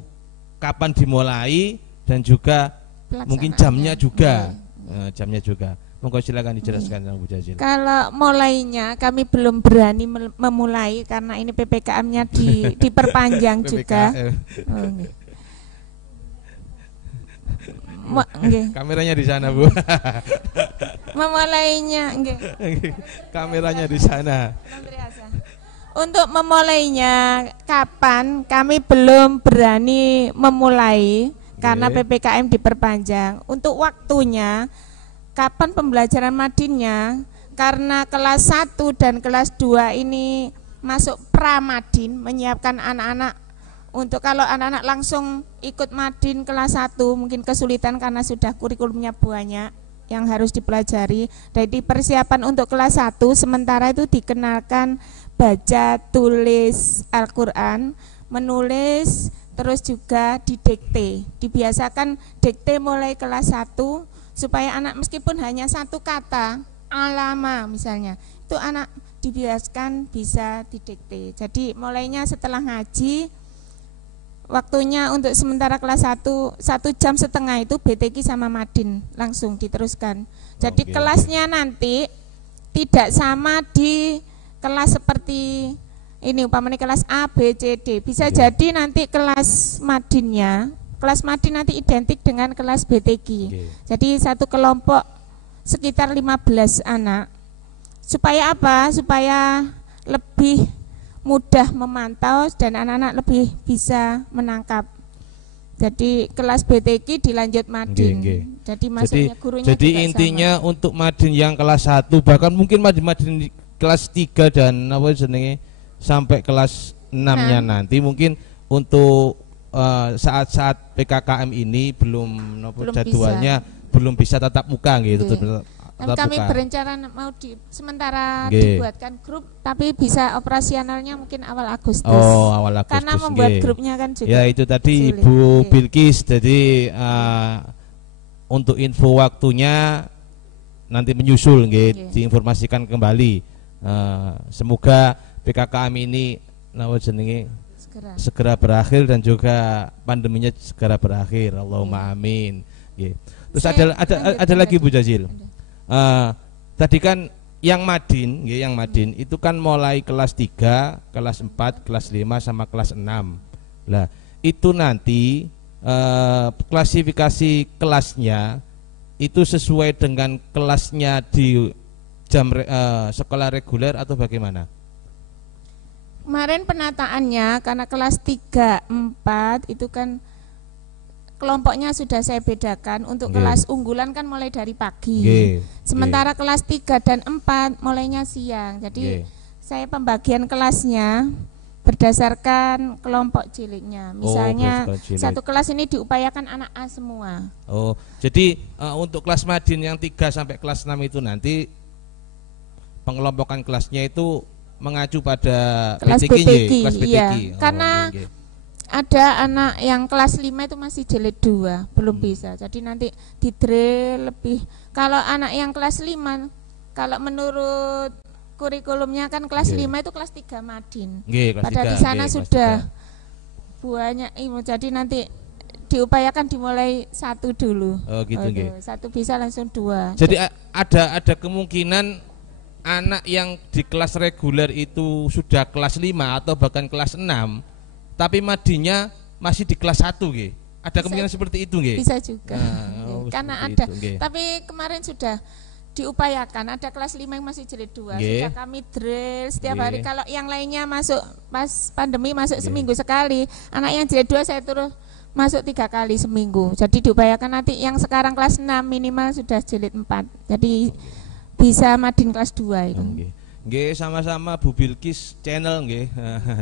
kapan dimulai dan juga mungkin jamnya juga. Jamnya juga. Monggo silakan dijelaskan Bu Jazil. Kalau mulainya kami belum berani memulai karena ini PPKM-nya diperpanjang juga. Kameranya di sana, Bu. Memulainya kameranya di sana. Untuk memulainya kapan kami belum berani memulai karena PPKM diperpanjang. Untuk waktunya kapan pembelajaran madinnya, karena kelas 1 dan kelas 2 ini masuk pramadin, menyiapkan anak-anak untuk kalau anak-anak langsung ikut madin kelas 1 mungkin kesulitan karena sudah kurikulumnya banyak yang harus dipelajari. Jadi persiapan untuk kelas 1 sementara itu dikenalkan baca tulis Al-Quran, menulis, terus juga didikte. Dibiasakan dikte mulai kelas 1 supaya anak meskipun hanya satu kata, alama misalnya, itu anak dibiasakan bisa didikte. Jadi mulainya setelah ngaji, waktunya untuk sementara kelas 1 1,5 jam itu BTQ sama Madin langsung diteruskan. Jadi kelasnya nanti tidak sama di kelas seperti ini, umpamanya kelas A, B, C, D. Bisa jadi nanti kelas Madinnya, kelas Madin nanti identik dengan kelas BTQ. Jadi satu kelompok sekitar 15 anak. Supaya apa? Supaya lebih mudah memantau dan anak-anak lebih bisa menangkap. Jadi kelas BTQ dilanjut Madin. Jadi masuknya gurunya. Jadi intinya sama. Untuk Madin yang kelas 1 bahkan mungkin Madin kelas 3 dan apa jenenge sampai kelas 6-nya nanti mungkin untuk saat-saat PKKM ini belum jadwalnya belum bisa tatap muka gitu. Dan kami berencana mau sementara dibuatkan grup, tapi bisa operasionalnya mungkin awal Agustus. Oh, awal Agustus. Karena membuat grupnya kan juga. Ya itu tadi sulit. Ibu Bilkis. Jadi untuk info waktunya nanti menyusul, diinformasikan kembali. Semoga PKKM ini segera berakhir dan juga pandeminya segera berakhir. Allahumma amin. Terus ada lagi Bu Jazil. Tadi kan yang Madin itu kan mulai kelas 3, kelas 4, kelas 5 sama kelas 6. Lah, itu nanti klasifikasi kelasnya itu sesuai dengan kelasnya di jam sekolah reguler atau bagaimana? Kemarin penataannya karena kelas 3, 4 itu kan kelompoknya sudah saya bedakan. Untuk kelas unggulan kan mulai dari pagi. Sementara kelas 3 dan 4 mulainya siang. Jadi saya pembagian kelasnya berdasarkan kelompok ciliknya. Misalnya satu kelas ini diupayakan anak A semua. Oh, jadi untuk kelas Madin yang 3 sampai kelas 6 itu nanti pengelompokan kelasnya itu mengacu pada kelas BTQ. Iya. Karena ada anak yang kelas 5 itu masih jilid 2, belum bisa. Jadi nanti di drill lebih. Kalau anak yang kelas 5, kalau menurut kurikulumnya kan kelas 5 itu kelas 3 Madin. Padahal di sana sudah banyak ilmu. Jadi nanti diupayakan dimulai 1 dulu. Oh gitu nggih. 1 bisa langsung 2. Jadi ada kemungkinan anak yang di kelas reguler itu sudah kelas 5 atau bahkan kelas 6 tapi Madinnya masih di kelas 1 nggih. Ada kemungkinan seperti itu nggih. Bisa juga. Karena ada. Tapi kemarin sudah diupayakan ada kelas 5 yang masih jilid 2. Sudah kami drill setiap hari. Kalau yang lainnya masuk pas pandemi masuk seminggu sekali. Anak yang jilid 2 saya terus masuk 3 kali seminggu. Jadi diupayakan nanti yang sekarang kelas 6 minimal sudah jilid 4. Jadi bisa Madin kelas 2 itu. Nggih, sama-sama Bu Bilkis channel nggih.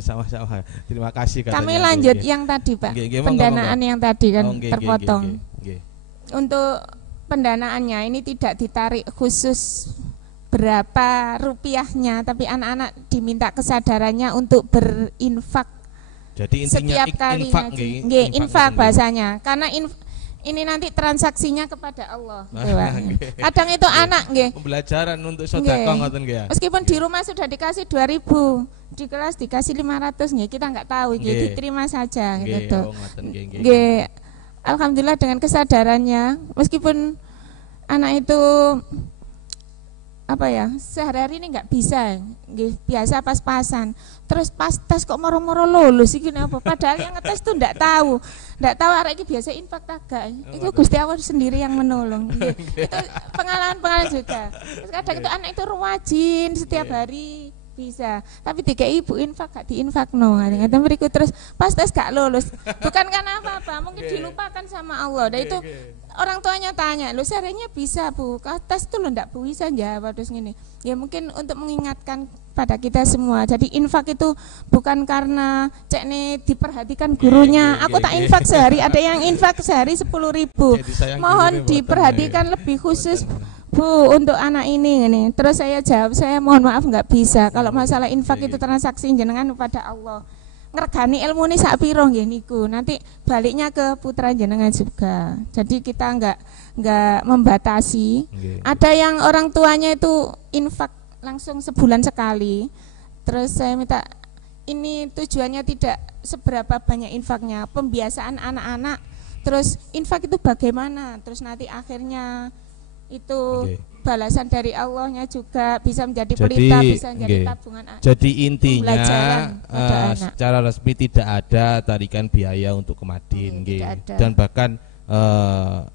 Sama-sama. Terima kasih katanya. Kami lanjut yang tadi, Pak. Pendanaan yang tadi kan terpotong. Untuk pendanaannya ini tidak ditarik khusus berapa rupiahnya, tapi anak-anak diminta kesadarannya untuk berinfak. Jadi intinya setiap kali infak nggih, infak bahasanya. Karena ini nanti transaksinya kepada Allah. Kadang itu anak nggih. Pembelajaran untuk sedekah ngoten nggih. Meskipun di rumah sudah dikasih 2.000, di kelas dikasih 500 nggih, kita enggak tahu nggih, diterima saja gitu. Nggih. alhamdulillah dengan kesadarannya, meskipun anak itu apa ya, sehari-hari ini nggak bisa, biasa pas-pasan, terus pas tes kok moro-moro lulus iki apa, padahal yang ngetes tuh nggak tahu arek iki biasa infak tagak, itu Gusti Allah sendiri yang menolong. Itu pengalaman juga. Terus kadang itu anak itu rajin setiap hari bisa, tapi tiga ibu infak gak diinfak no, ngaten beriku, terus pas tes gak lulus, bukan karena apa-apa, mungkin dilupakan sama Allah. Dan itu orang tuanya tanya, lu seharinya bisa bu, tes tuh lo ndak bisa jawab terus gini. Ya mungkin untuk mengingatkan pada kita semua. Jadi infak itu bukan karena cek nih diperhatikan gurunya. Aku tak infak sehari, ada yang infak sehari 10.000. Mohon diperhatikan lebih khusus Bu untuk anak ini. Terus saya jawab, saya mohon maaf nggak bisa. Kalau masalah infak itu transaksi jenengan kepada Allah. Ngergani ilmu ini sak piro nggih niku. Nanti baliknya ke putra jenengan juga. Jadi kita nggak membatasi. Ada yang orang tuanya itu infak langsung sebulan sekali. Terus saya minta, ini tujuannya tidak seberapa banyak infaknya, pembiasaan anak-anak. Terus infak itu bagaimana? Terus nanti akhirnya itu balasan dari Allahnya juga bisa menjadi pelita, bisa menjadi tabungan. Jadi intinya secara resmi tidak ada tarikan biaya untuk Kemadin, dan bahkan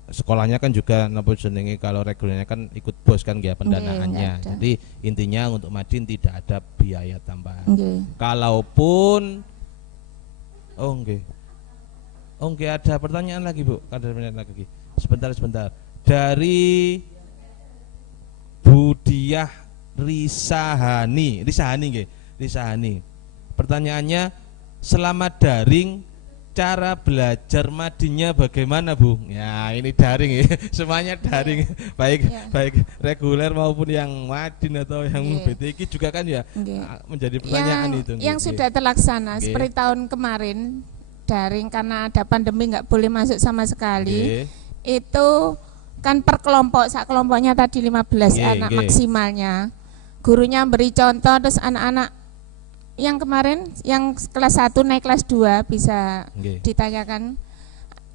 sekolahnya kan juga napa jenenge, kalau regulernya kan ikut bos kan ya pendanaannya. Jadi intinya untuk Madin tidak ada biaya tambahan. Kalaupun ada pertanyaan lagi Bu, ada pertanyaan lagi. Sebentar. Dari Budiah Risahani. Pertanyaannya, selama daring cara belajar Madinnya bagaimana Bu? Ya ini daring ya, semuanya daring, baik reguler maupun yang Madin atau yang BTK juga kan ya, menjadi pertanyaan itu. Yang sudah terlaksana seperti tahun kemarin daring karena ada pandemi nggak boleh masuk sama sekali. Itu kan per kelompok, sak kelompoknya tadi 15 anak maksimalnya. Gurunya beri contoh, terus anak-anak yang kemarin yang kelas 1 naik kelas 2 bisa ditanyakan.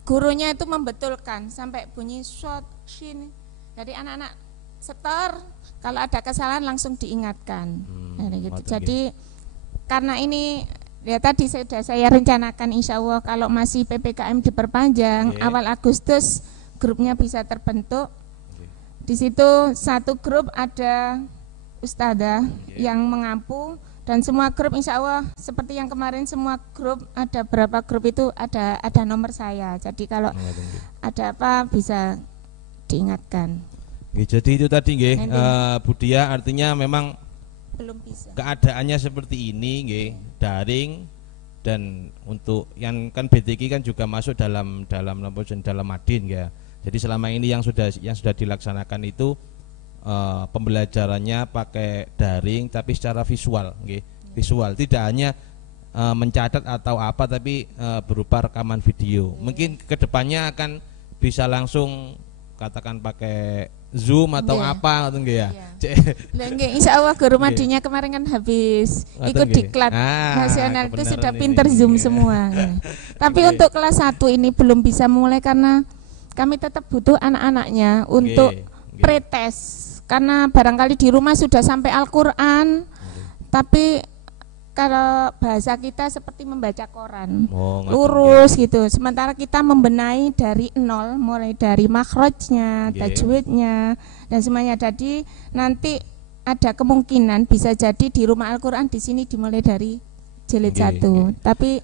Gurunya itu membetulkan sampai bunyi short shin. Jadi anak-anak setor, kalau ada kesalahan langsung diingatkan. Gitu. Jadi karena ini ya tadi sudah saya rencanakan, insya Allah kalau masih PPKM diperpanjang awal Agustus grupnya bisa terbentuk. Di situ satu grup ada ustadzah yang mengampu, dan semua grup insya Allah seperti yang kemarin, semua grup ada berapa grup itu ada nomor saya. Jadi kalau ada apa bisa diingatkan. Jadi itu tadi Budia, artinya memang belum bisa. Keadaannya seperti ini daring, dan untuk yang kan BTK kan juga masuk dalam Madin ya. Jadi selama ini yang sudah dilaksanakan itu pembelajarannya pakai daring tapi secara visual, visual, tidak hanya mencatat atau apa, tapi berupa rekaman video. Mungkin kedepannya akan bisa langsung katakan pakai Zoom atau apa atau enggak ya? Insya Allah guru Madinnya kemarin kan habis ikut diklat nasional itu sudah pinter Zoom semua. Tapi untuk kelas 1 ini belum bisa mulai karena kami tetap butuh anak-anaknya untuk pretest, karena barangkali di rumah sudah sampai Al-Quran, tapi kalau bahasa kita seperti membaca koran, lurus gitu. Sementara kita membenahi dari nol, mulai dari makhrajnya, tajwidnya, dan semuanya. Jadi nanti ada kemungkinan bisa jadi di rumah Al-Quran di sini dimulai dari jilid 1. Tapi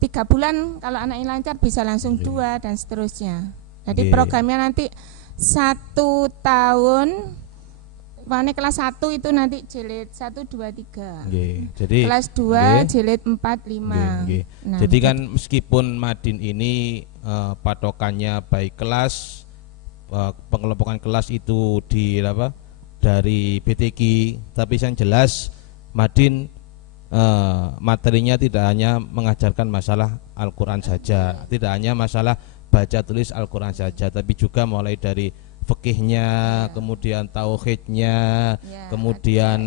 3 bulan kalau anaknya lancar bisa langsung 2 dan seterusnya. Jadi programnya nanti 1 tahun, makanya kelas 1 itu nanti jilid 1, 2, 3. Jadi kelas 2 jilid 4, 5. Nah, jadi kan meskipun Madin ini patokannya baik kelas, pengelompokan kelas itu dari BTK, tapi yang jelas Madin materinya tidak hanya mengajarkan masalah Al-Quran saja, tidak hanya masalah baca tulis Al-Quran saja, tapi juga mulai dari fikihnya, kemudian tauhidnya, kemudian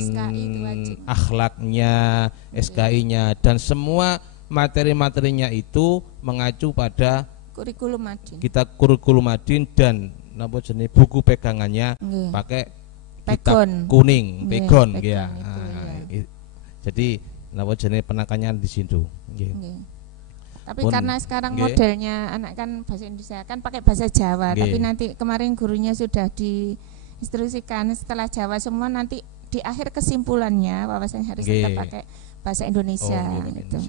akhlaknya, SKI-nya, dan semua materi-materinya itu mengacu pada kurikulum Madin. Kita kurikulum Madin dan napa jenenge buku pegangannya pakai kitab kuning, pegon ya. Jadi napa jenenge penakannya di situ. Tapi karena sekarang modelnya anak kan bahasa Indonesia kan pakai bahasa Jawa, tapi nanti kemarin gurunya sudah diinstruksikan setelah Jawa semua nanti di akhir kesimpulannya wawasan harus tetap pakai bahasa Indonesia gitu.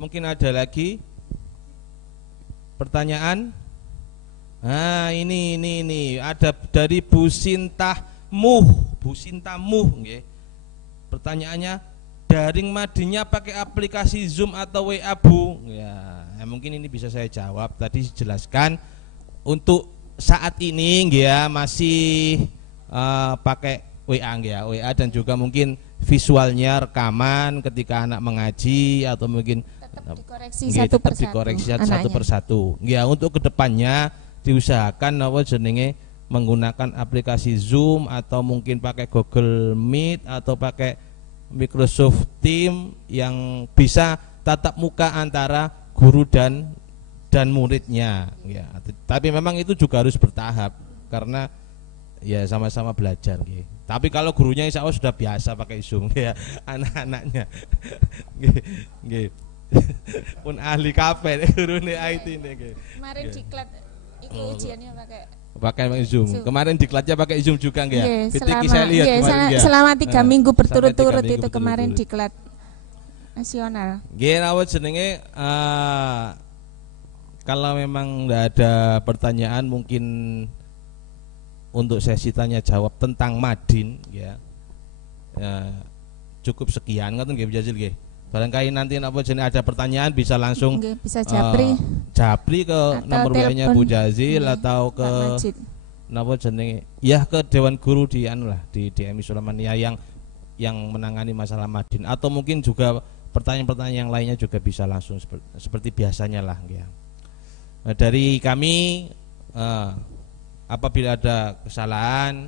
Mungkin ada lagi pertanyaan. Ini ada dari Bu Sintamuh, nggih. Pertanyaannya, daring Madinnya pakai aplikasi Zoom atau WA, Bu? Ya, mungkin ini bisa saya jawab. Tadi dijelaskan untuk saat ini ya masih pakai WA ya, WA dan juga mungkin visualnya rekaman ketika anak mengaji atau mungkin tetap dikoreksi satu persatu. Ya, untuk kedepannya diusahakan apa jenenge menggunakan aplikasi Zoom atau mungkin pakai Google Meet atau pakai Microsoft Teams yang bisa tatap muka antara guru dan muridnya ya. Tapi memang itu juga harus bertahap karena ya sama-sama belajar gitu. Tapi kalau gurunya insya Allah sudah biasa pakai Zoom ya, anak-anaknya gitu. Pun ahli kabeh gurune IT ini. Kemarin diklat itu ujiannya pakai Zoom. Kemarin diklatnya pakai Zoom juga enggak ya? Selama 3 minggu berturut-turut itu kemarin diklat nasional. Nggih, awet jenenge kalau memang enggak ada pertanyaan mungkin untuk sesi tanya jawab tentang Madin ya. Cukup sekian ngoten nggih Bu Jazil nggih. Barangkali nanti apa jenenge ada pertanyaan bisa langsung bisa japri ke nomor WA-nya Bu Jazil atau ke napa jenenge ya ke Dewan Guru di anu lah di MI Sulaimania yang menangani masalah Madin atau mungkin juga pertanyaan-pertanyaan yang lainnya juga bisa langsung seperti biasanya lah ya. Nah, dari kami apabila ada kesalahan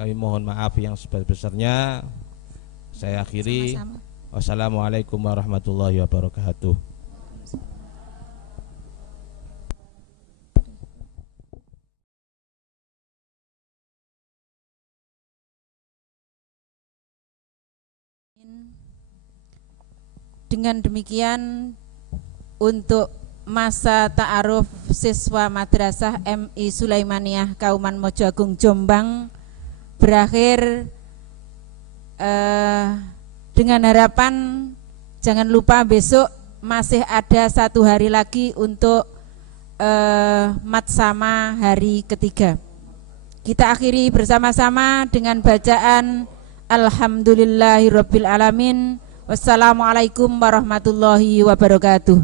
kami mohon maaf yang sebesar-besarnya. Saya akhiri. Sama-sama. Wassalamualaikum warahmatullahi wabarakatuh. Dengan demikian untuk masa ta'aruf siswa Madrasah MI Sulaimaniyah Kauman Mojo Agung Jombang berakhir dengan harapan jangan lupa besok masih ada 1 hari lagi untuk Matsama hari ketiga. Kita akhiri bersama-sama dengan bacaan Alhamdulillahirabbil alamin. Wassalamualaikum warahmatullahi wabarakatuh.